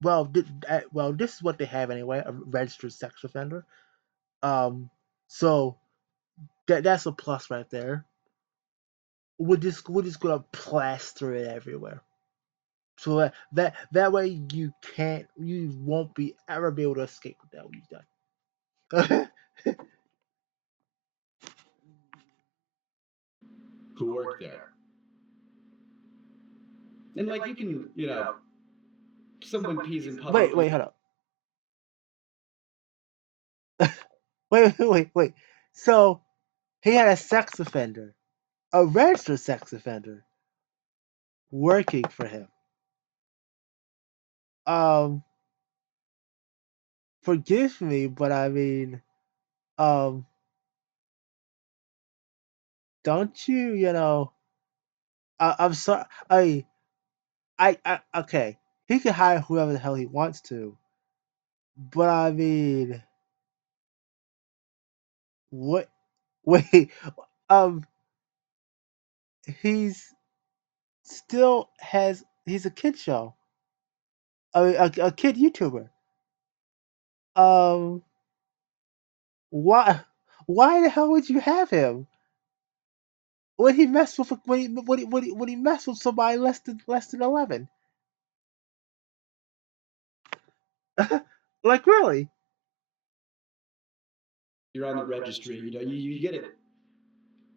this is what they have anyway, a registered sex offender. So that's a plus right there. We're just gonna plaster it everywhere. So that way you won't be ever be able to escape with that when you're done. Who worked there? And like you can, someone pees in public. Wait, hold up. Wait. So he had a sex offender, a registered sex offender, working for him. Forgive me, but I mean, don't you? I'm sorry. Okay. He can hire whoever the hell he wants to, but I mean, what? Wait, um, he's he's a kid show, a kid YouTuber. Um, why the hell would you have him? When he messed with when he messed with somebody less than 11? Like really? You're on the registry. You get it.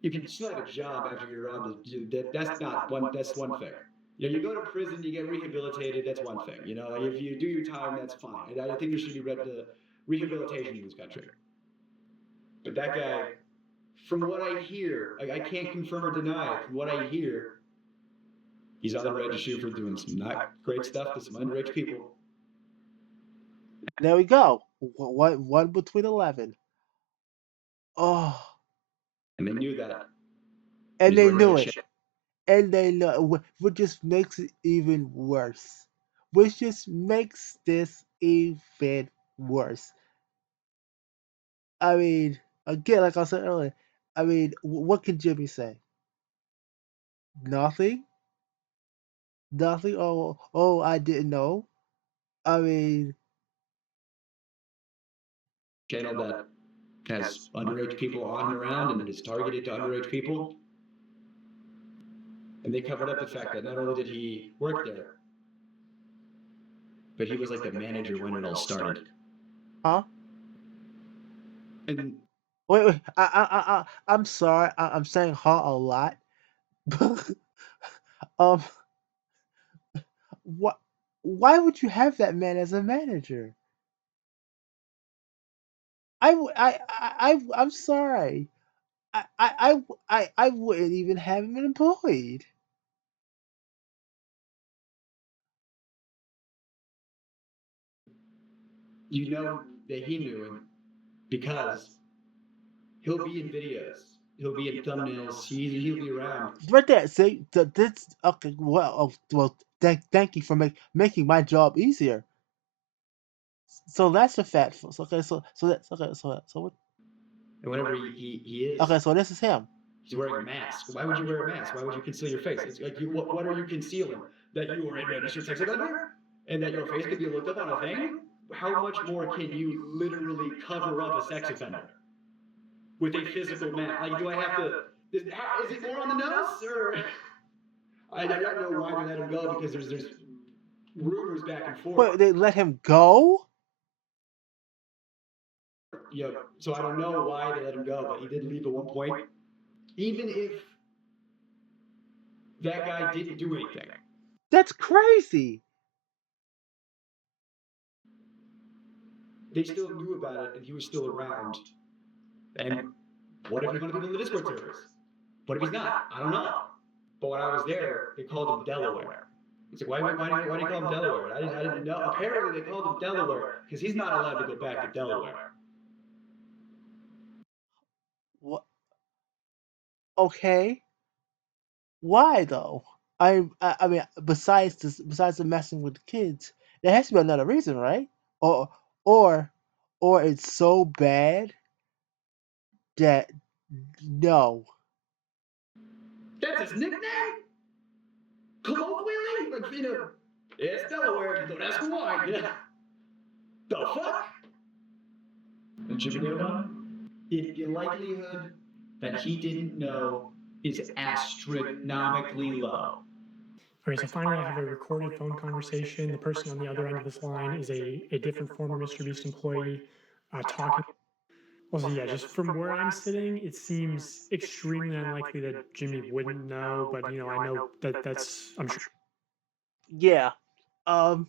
If you still have a job after you're on that's not one. That's one thing. You go to prison, you get rehabilitated. That's one thing. If you do your time, that's fine. I think there should be rehabilitation in this country. But that guy, from what I hear, I can't confirm or deny it. From what I hear, he's on the registry for doing some not great stuff to some underage people. There we go. One between 11. Oh. And they knew that. And they knew it. And they know, which just makes it even worse. Which just makes this even worse. I mean, again, like I said earlier, I mean, what can Jimmy say? Nothing? Nothing? Oh, I didn't know. I mean, channel that has underage people on and around and is targeted to underage people. And they covered up the fact that not only did he work there, but he was like the manager when it all started. Huh? And wait. I'm sorry. I'm saying "huh" a lot. What? Why would you have that man as a manager? I'm sorry. I wouldn't even have him employed. You know that he knew him because he'll be in videos, he'll be in thumbnails, he'll be around. Right there. See, this. Okay. Well. Thank you for making my job easier. So that's a fact. Okay. So that's okay. So what? And whenever he is. Okay. So this is him. He's wearing a mask. Why would you wear a mask? Why would you conceal your face? It's like what are you concealing? That you are a registered sex offender, and that your face could be looked up on a thing? How much more can you literally cover up a sex offender with a physical mask? Like, do I have to? Is it more on the nose, or? I don't know why they let him go because there's rumors back and forth. Wait, they let him go? Yeah. So I don't know why they let him go, but he did leave at one point. Even if that guy didn't do anything. That's crazy. They still knew about it, and he was still around. And what if he's going to be in the Discord servers? What if he's not? I don't know. But when I was there, they called him Delaware. He's like, why do you call him Delaware? I didn't know. Apparently, they called him Delaware because he's not allowed to go back to Delaware. What? Okay. Why though? I mean, besides the messing with the kids, there has to be another reason, right? Or it's so bad that no. That's his nickname? Colloquially? Like, it's Delaware, don't ask why. Yeah. The fuck? And Jimmy the likelihood that he didn't know is astronomically low. All Okay, so finally, I have a recorded phone conversation. The person on the other end of this line is a different former Mr. Beast employee talking. Well, so yeah, just from where I'm sitting, it seems extremely unlikely that Jimmy wouldn't know, but I know that I'm sure. Yeah, um,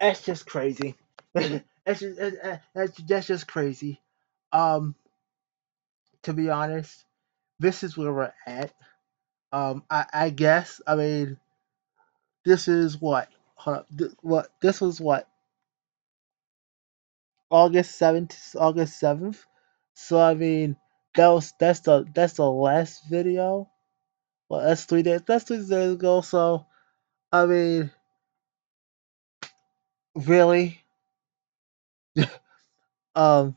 that's just crazy. That's just crazy. Um, to be honest, this is where we're at. I guess. I mean, this is what. Hold up. What this was what August 7th. So I mean, that's the last video. Well, that's 3 days. That's 3 days ago. So I mean, really, um,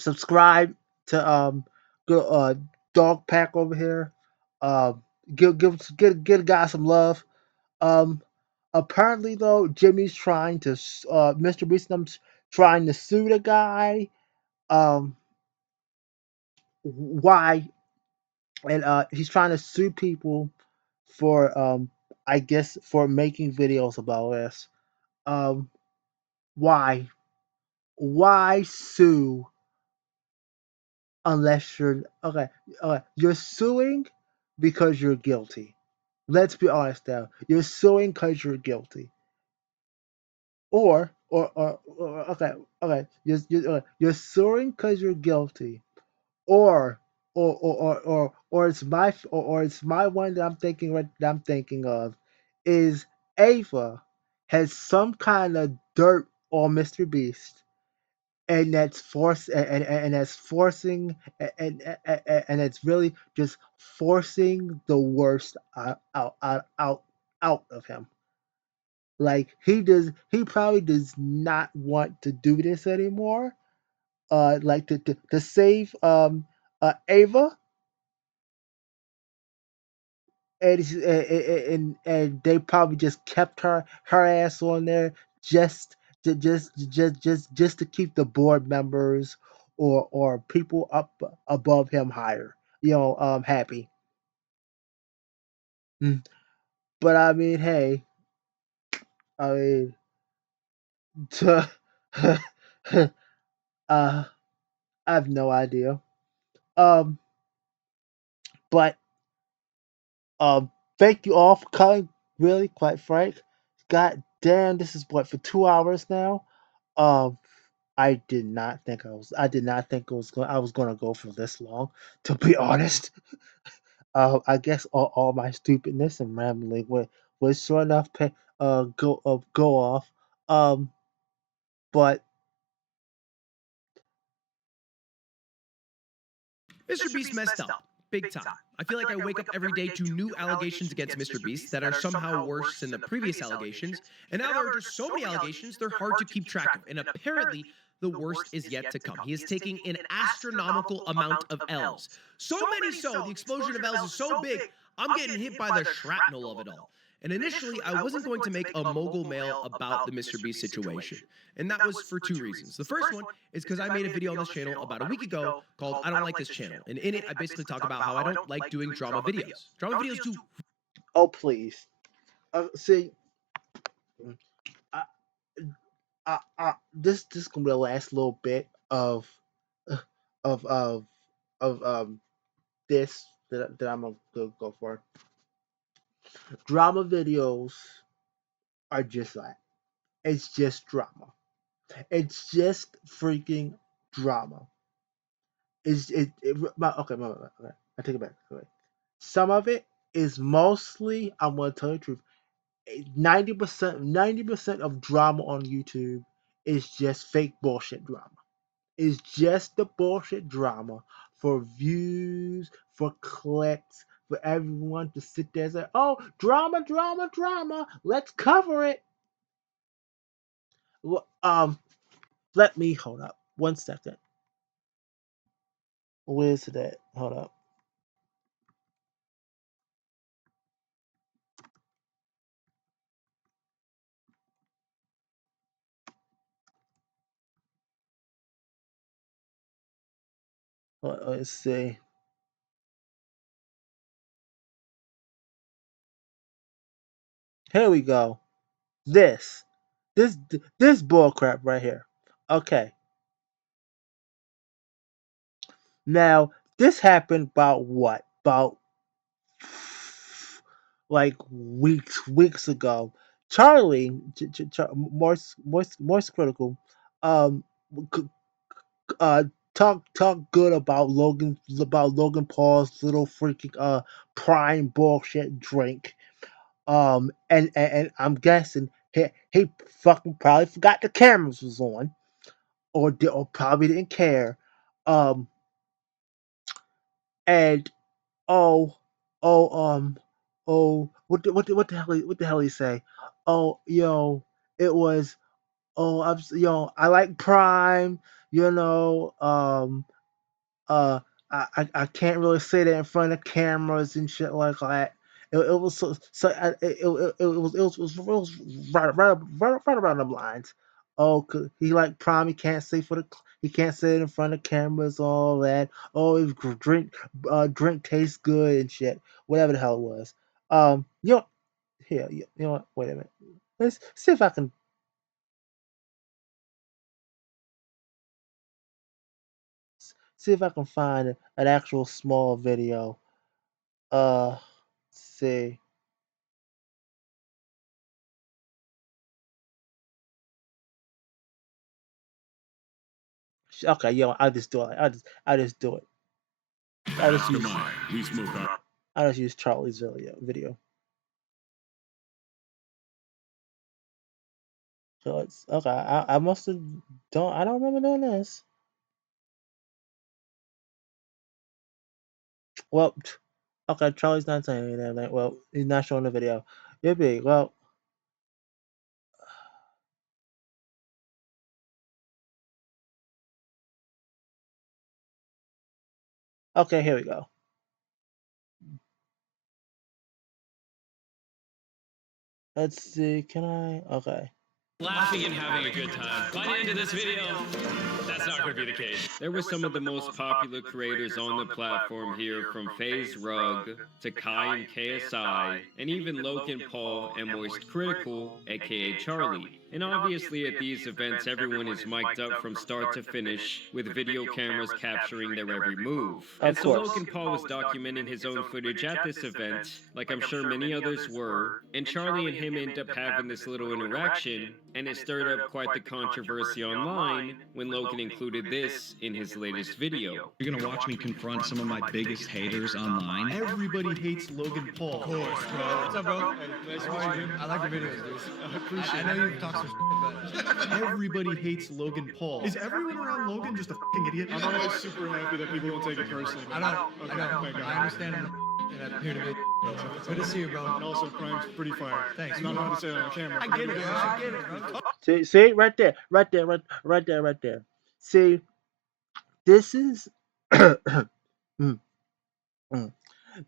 subscribe to go Dog Pack over here. Um, give a guy some love. Um, apparently though, Jimmy's trying to Mr. Beast trying to sue the guy. Um, why? And he's trying to sue people for I guess for making videos about this. Um, why? Why sue unless you're okay? You're suing because you're guilty. Let's be honest now. You're suing because you're guilty. Or okay. You're suing because you're guilty. Or or it's my one that I'm thinking of is Ava has some kind of dirt on Mr. Beast, and that's forcing and it's really just forcing the worst out of him. Like he probably does not want to do this anymore. Like to save Ava, and they probably just kept her ass on there just just to keep the board members or people up above him higher, happy. Mm. But I mean, hey, I mean, to, I have no idea. Um, but Um, thank you all for coming. Really, quite frank. God damn, this is what for 2 hours now. Um, I did not think I was. I did not think it was. I was going to go for this long. To be honest, I guess all my stupidness and rambling was sure enough. Go off. Um, but Mr. Beast messed up. Big time. I feel like I wake up every day to new allegations against Mr. Beast that are somehow worse than the previous allegations, and now there are just so many allegations they're hard to keep track of, and apparently the worst is yet to come. He is taking an astronomical amount of L's. So many so, the explosion of L's is so big, I'm getting hit by the shrapnel of it all. And initially, I wasn't going to make a mogul mail about the Mr. Beast situation. And that was for two reasons. The first one is because I made a video on this channel about a week ago called I Don't Like This Channel. And in it, I basically talk about how I don't like doing drama videos. Drama videos do. oh please, see, I, this gonna be the last little bit of of of this that I'm gonna go for. Drama videos are just that. It's just drama. It's just freaking drama. Okay. I take it back. Okay. Some of it is mostly. I'm gonna tell you the truth. 90% of drama on YouTube is just fake bullshit drama. It's just the bullshit drama for views, for clicks, for everyone to sit there and say, "Oh, drama, drama, drama. Let's cover it." Well, let me hold up 1 second. Where's that? Hold up. Let's see. Here we go. This bullcrap right here. Okay. Now this happened about what? About like weeks ago. Charlie, more critical, um, uh, talk good about Logan Paul's little freaking prime bullshit drink. And I'm guessing he fucking probably forgot the cameras was on, or probably didn't care. Um, and oh, oh, what the hell he say? Oh, it was, I like Prime, you know, uh, I can't really say that in front of cameras and shit like that. It was it was right around the lines. Oh, 'cause he like Prime. He can't say it in front of cameras. All that. Oh, his drink tastes good and shit. Whatever the hell it was. Here, you know what? Wait a minute. Let's see if I can find an actual small video. Let's see. Okay, I'll just do it. I just do it. I just use Charlie's video. So it's okay. I must have don't. I don't remember doing this. Well, okay. Charlie's not saying anything. Well, he's not showing the video. Yippee. Well, okay. Here we go. Let's see. Can I? Okay. Laughing and having a good time. By the end of this video, that's not going to be the case. There were some of the most popular creators on the platform here, from FaZe Rug to Kai and KSI, and even Logan Paul and Moist Critical, aka Charlie. And obviously at these events everyone is mic'd up from start to finish, with video cameras capturing their every move. And so Logan Paul was documenting his own footage at this event, like I'm sure many others were, and Charlie and him end up having this little interaction, and it stirred up quite the controversy online when Logan included this in his latest video. You're gonna watch me confront some of my biggest haters online? Everybody hates Logan Paul. Of course, bro. What's up, bro? I like the videos, dude. I appreciate it. I know you talk some shit, but everybody hates Logan Paul. Is everyone around Logan just a fucking idiot? I'm always super happy that people don't take it personally. I understand. And I'm here to make good to see you, bro. And also, Prime's pretty fire. Thanks. I'm not allowed to say that on camera. I get it, bro. See, right there. See, this is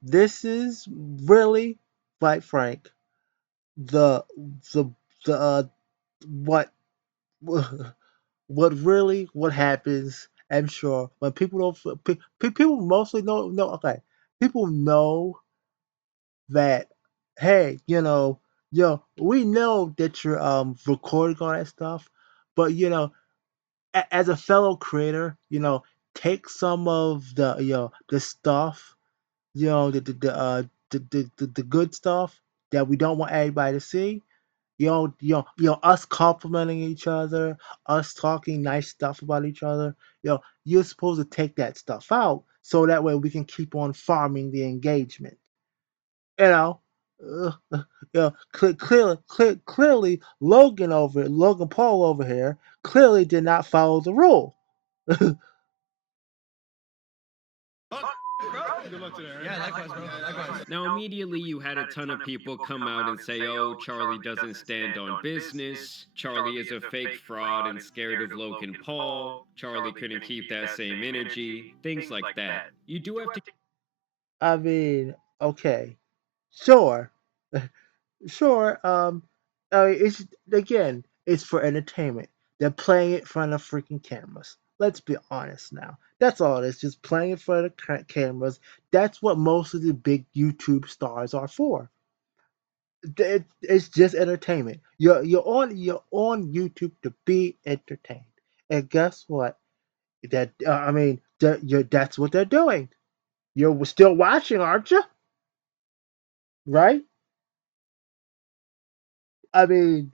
this is really, quite frank, the what what happens. I'm sure when people don't people mostly know. Okay, people know that, hey, we know that you're recording all that stuff, but as a fellow creator, take some of the the stuff, the good stuff that we don't want everybody to see. Us complimenting each other, us talking nice stuff about each other. You're supposed to take that stuff out so that way we can keep on farming the engagement. You know, uh, clearly, Logan Paul over here clearly did not follow the rule. Yeah, likewise, bro. Likewise. Now immediately you had a ton of people come out and say, oh, Charlie doesn't stand on business, Charlie is a fake fraud and scared of Logan Paul, Charlie couldn't keep that same energy, things like that. You do have to... I mean, okay, sure, sure. It's again, it's for entertainment. They're playing it in front of freaking cameras. Let's be honest now. That's all it is. Just playing in front of cameras. That's what most of the big YouTube stars are for. It's just entertainment. You're on YouTube to be entertained, and guess what? That's what they're doing. You're still watching, aren't you? Right? I mean,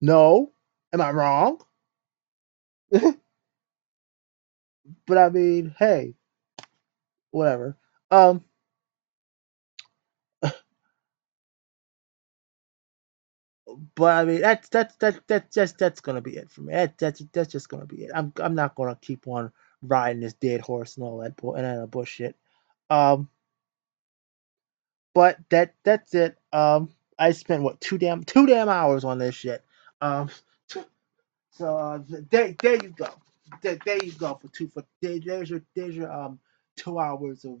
no. Am I wrong? But I mean, hey, whatever. Um, but I mean, that's gonna be it for me. That's just gonna be it. I'm not gonna keep on riding this dead horse and all that and all that bullshit. Um, but that's it. I spent what two damn hours on this shit. Um, so there you go. There you go there's your 2 hours of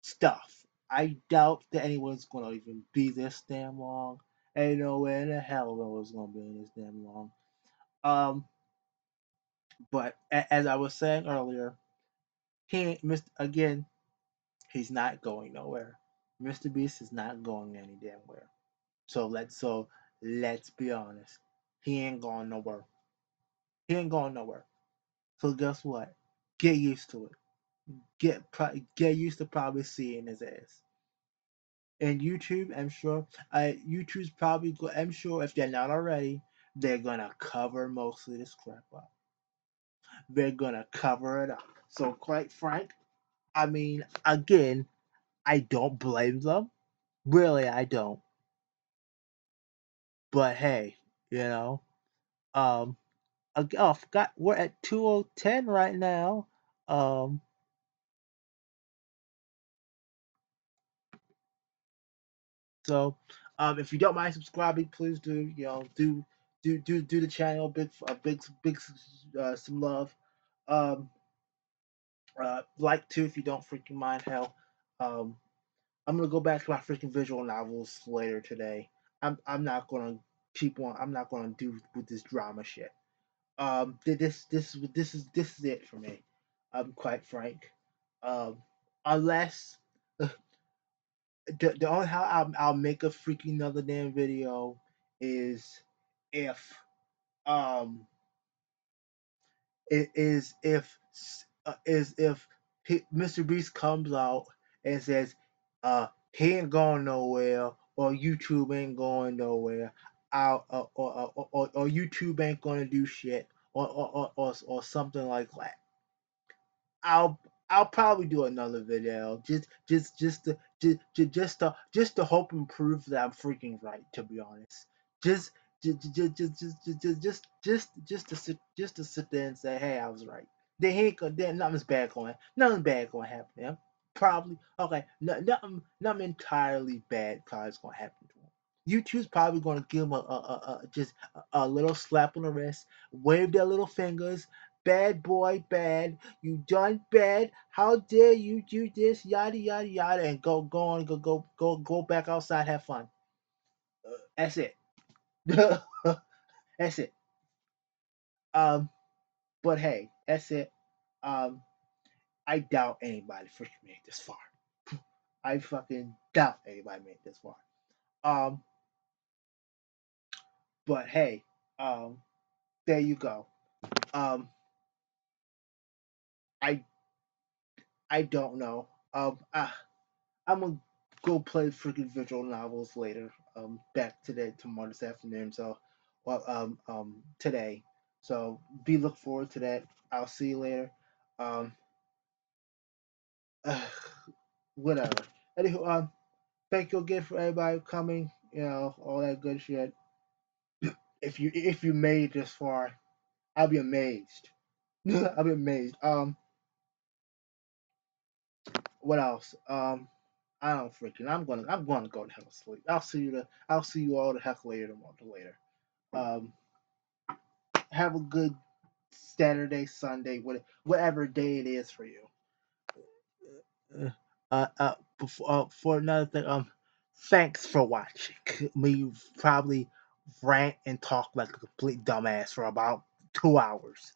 stuff. I doubt that anyone's gonna even be this damn long. Ain't no way in the hell no one's gonna be this damn long. Um, but as I was saying earlier, he ain't missed again. He's not going nowhere. Mr. Beast is not going any damn where. So let's be honest. He ain't going nowhere. He ain't going nowhere. So guess what? Get used to it. Get used to probably seeing his ass. And YouTube, I'm sure, YouTube's probably. I'm sure if they're not already, they're gonna cover most of this crap up. They're gonna cover it up. So quite frank, I mean, again, I don't blame them. Really, I don't. But hey, you know, um, oh, I forgot we're at 2010 right now. Um, so, if you don't mind subscribing, please do. You know, do the channel big some love. Um, like to if you don't freaking mind. Hell, um, I'm gonna go back to my freaking visual novels later today. I'm not gonna keep on. I'm not gonna do with this drama shit. This is it for me. I'm quite frank. Um, unless the only how I'll make a freaking another damn video is if um it is if Mr. Beast comes out and says he ain't going nowhere or YouTube ain't going nowhere or YouTube ain't gonna do shit or something like that. I'll I'll probably do another video just to hope and prove that I'm freaking right. To be honest, just just to sit there and say, hey, I was right. Then nothing bad gonna happen to him. Probably okay. Nothing entirely bad probably is gonna happen to him. YouTube's probably gonna give him a little slap on the wrist, wave their little fingers. Bad boy, bad. You done bad. How dare you do this? Yada yada yada, and go back outside, have fun. That's it. That's it. Um, but hey, that's it. Um, I doubt anybody freaking made this far. I fucking doubt anybody made this far. Um, but hey, um, there you go. Um, I I don't know. I'm gonna go play freaking visual novels later. Back today, tomorrow, this afternoon. So, well, today. So be look forward to that. I'll see you later. Um, whatever. Anywho, thank you again for everybody coming. You know, all that good shit. If you made it this far, I'll be amazed. I'll be amazed. What else? I don't freaking. I'm gonna go to hell sleep. I'll see you all the heck later tomorrow. Um, have a good Saturday, Sunday, whatever day it is for you. For another thing, thanks for watching me probably rant and talk like a complete dumbass for about 2 hours.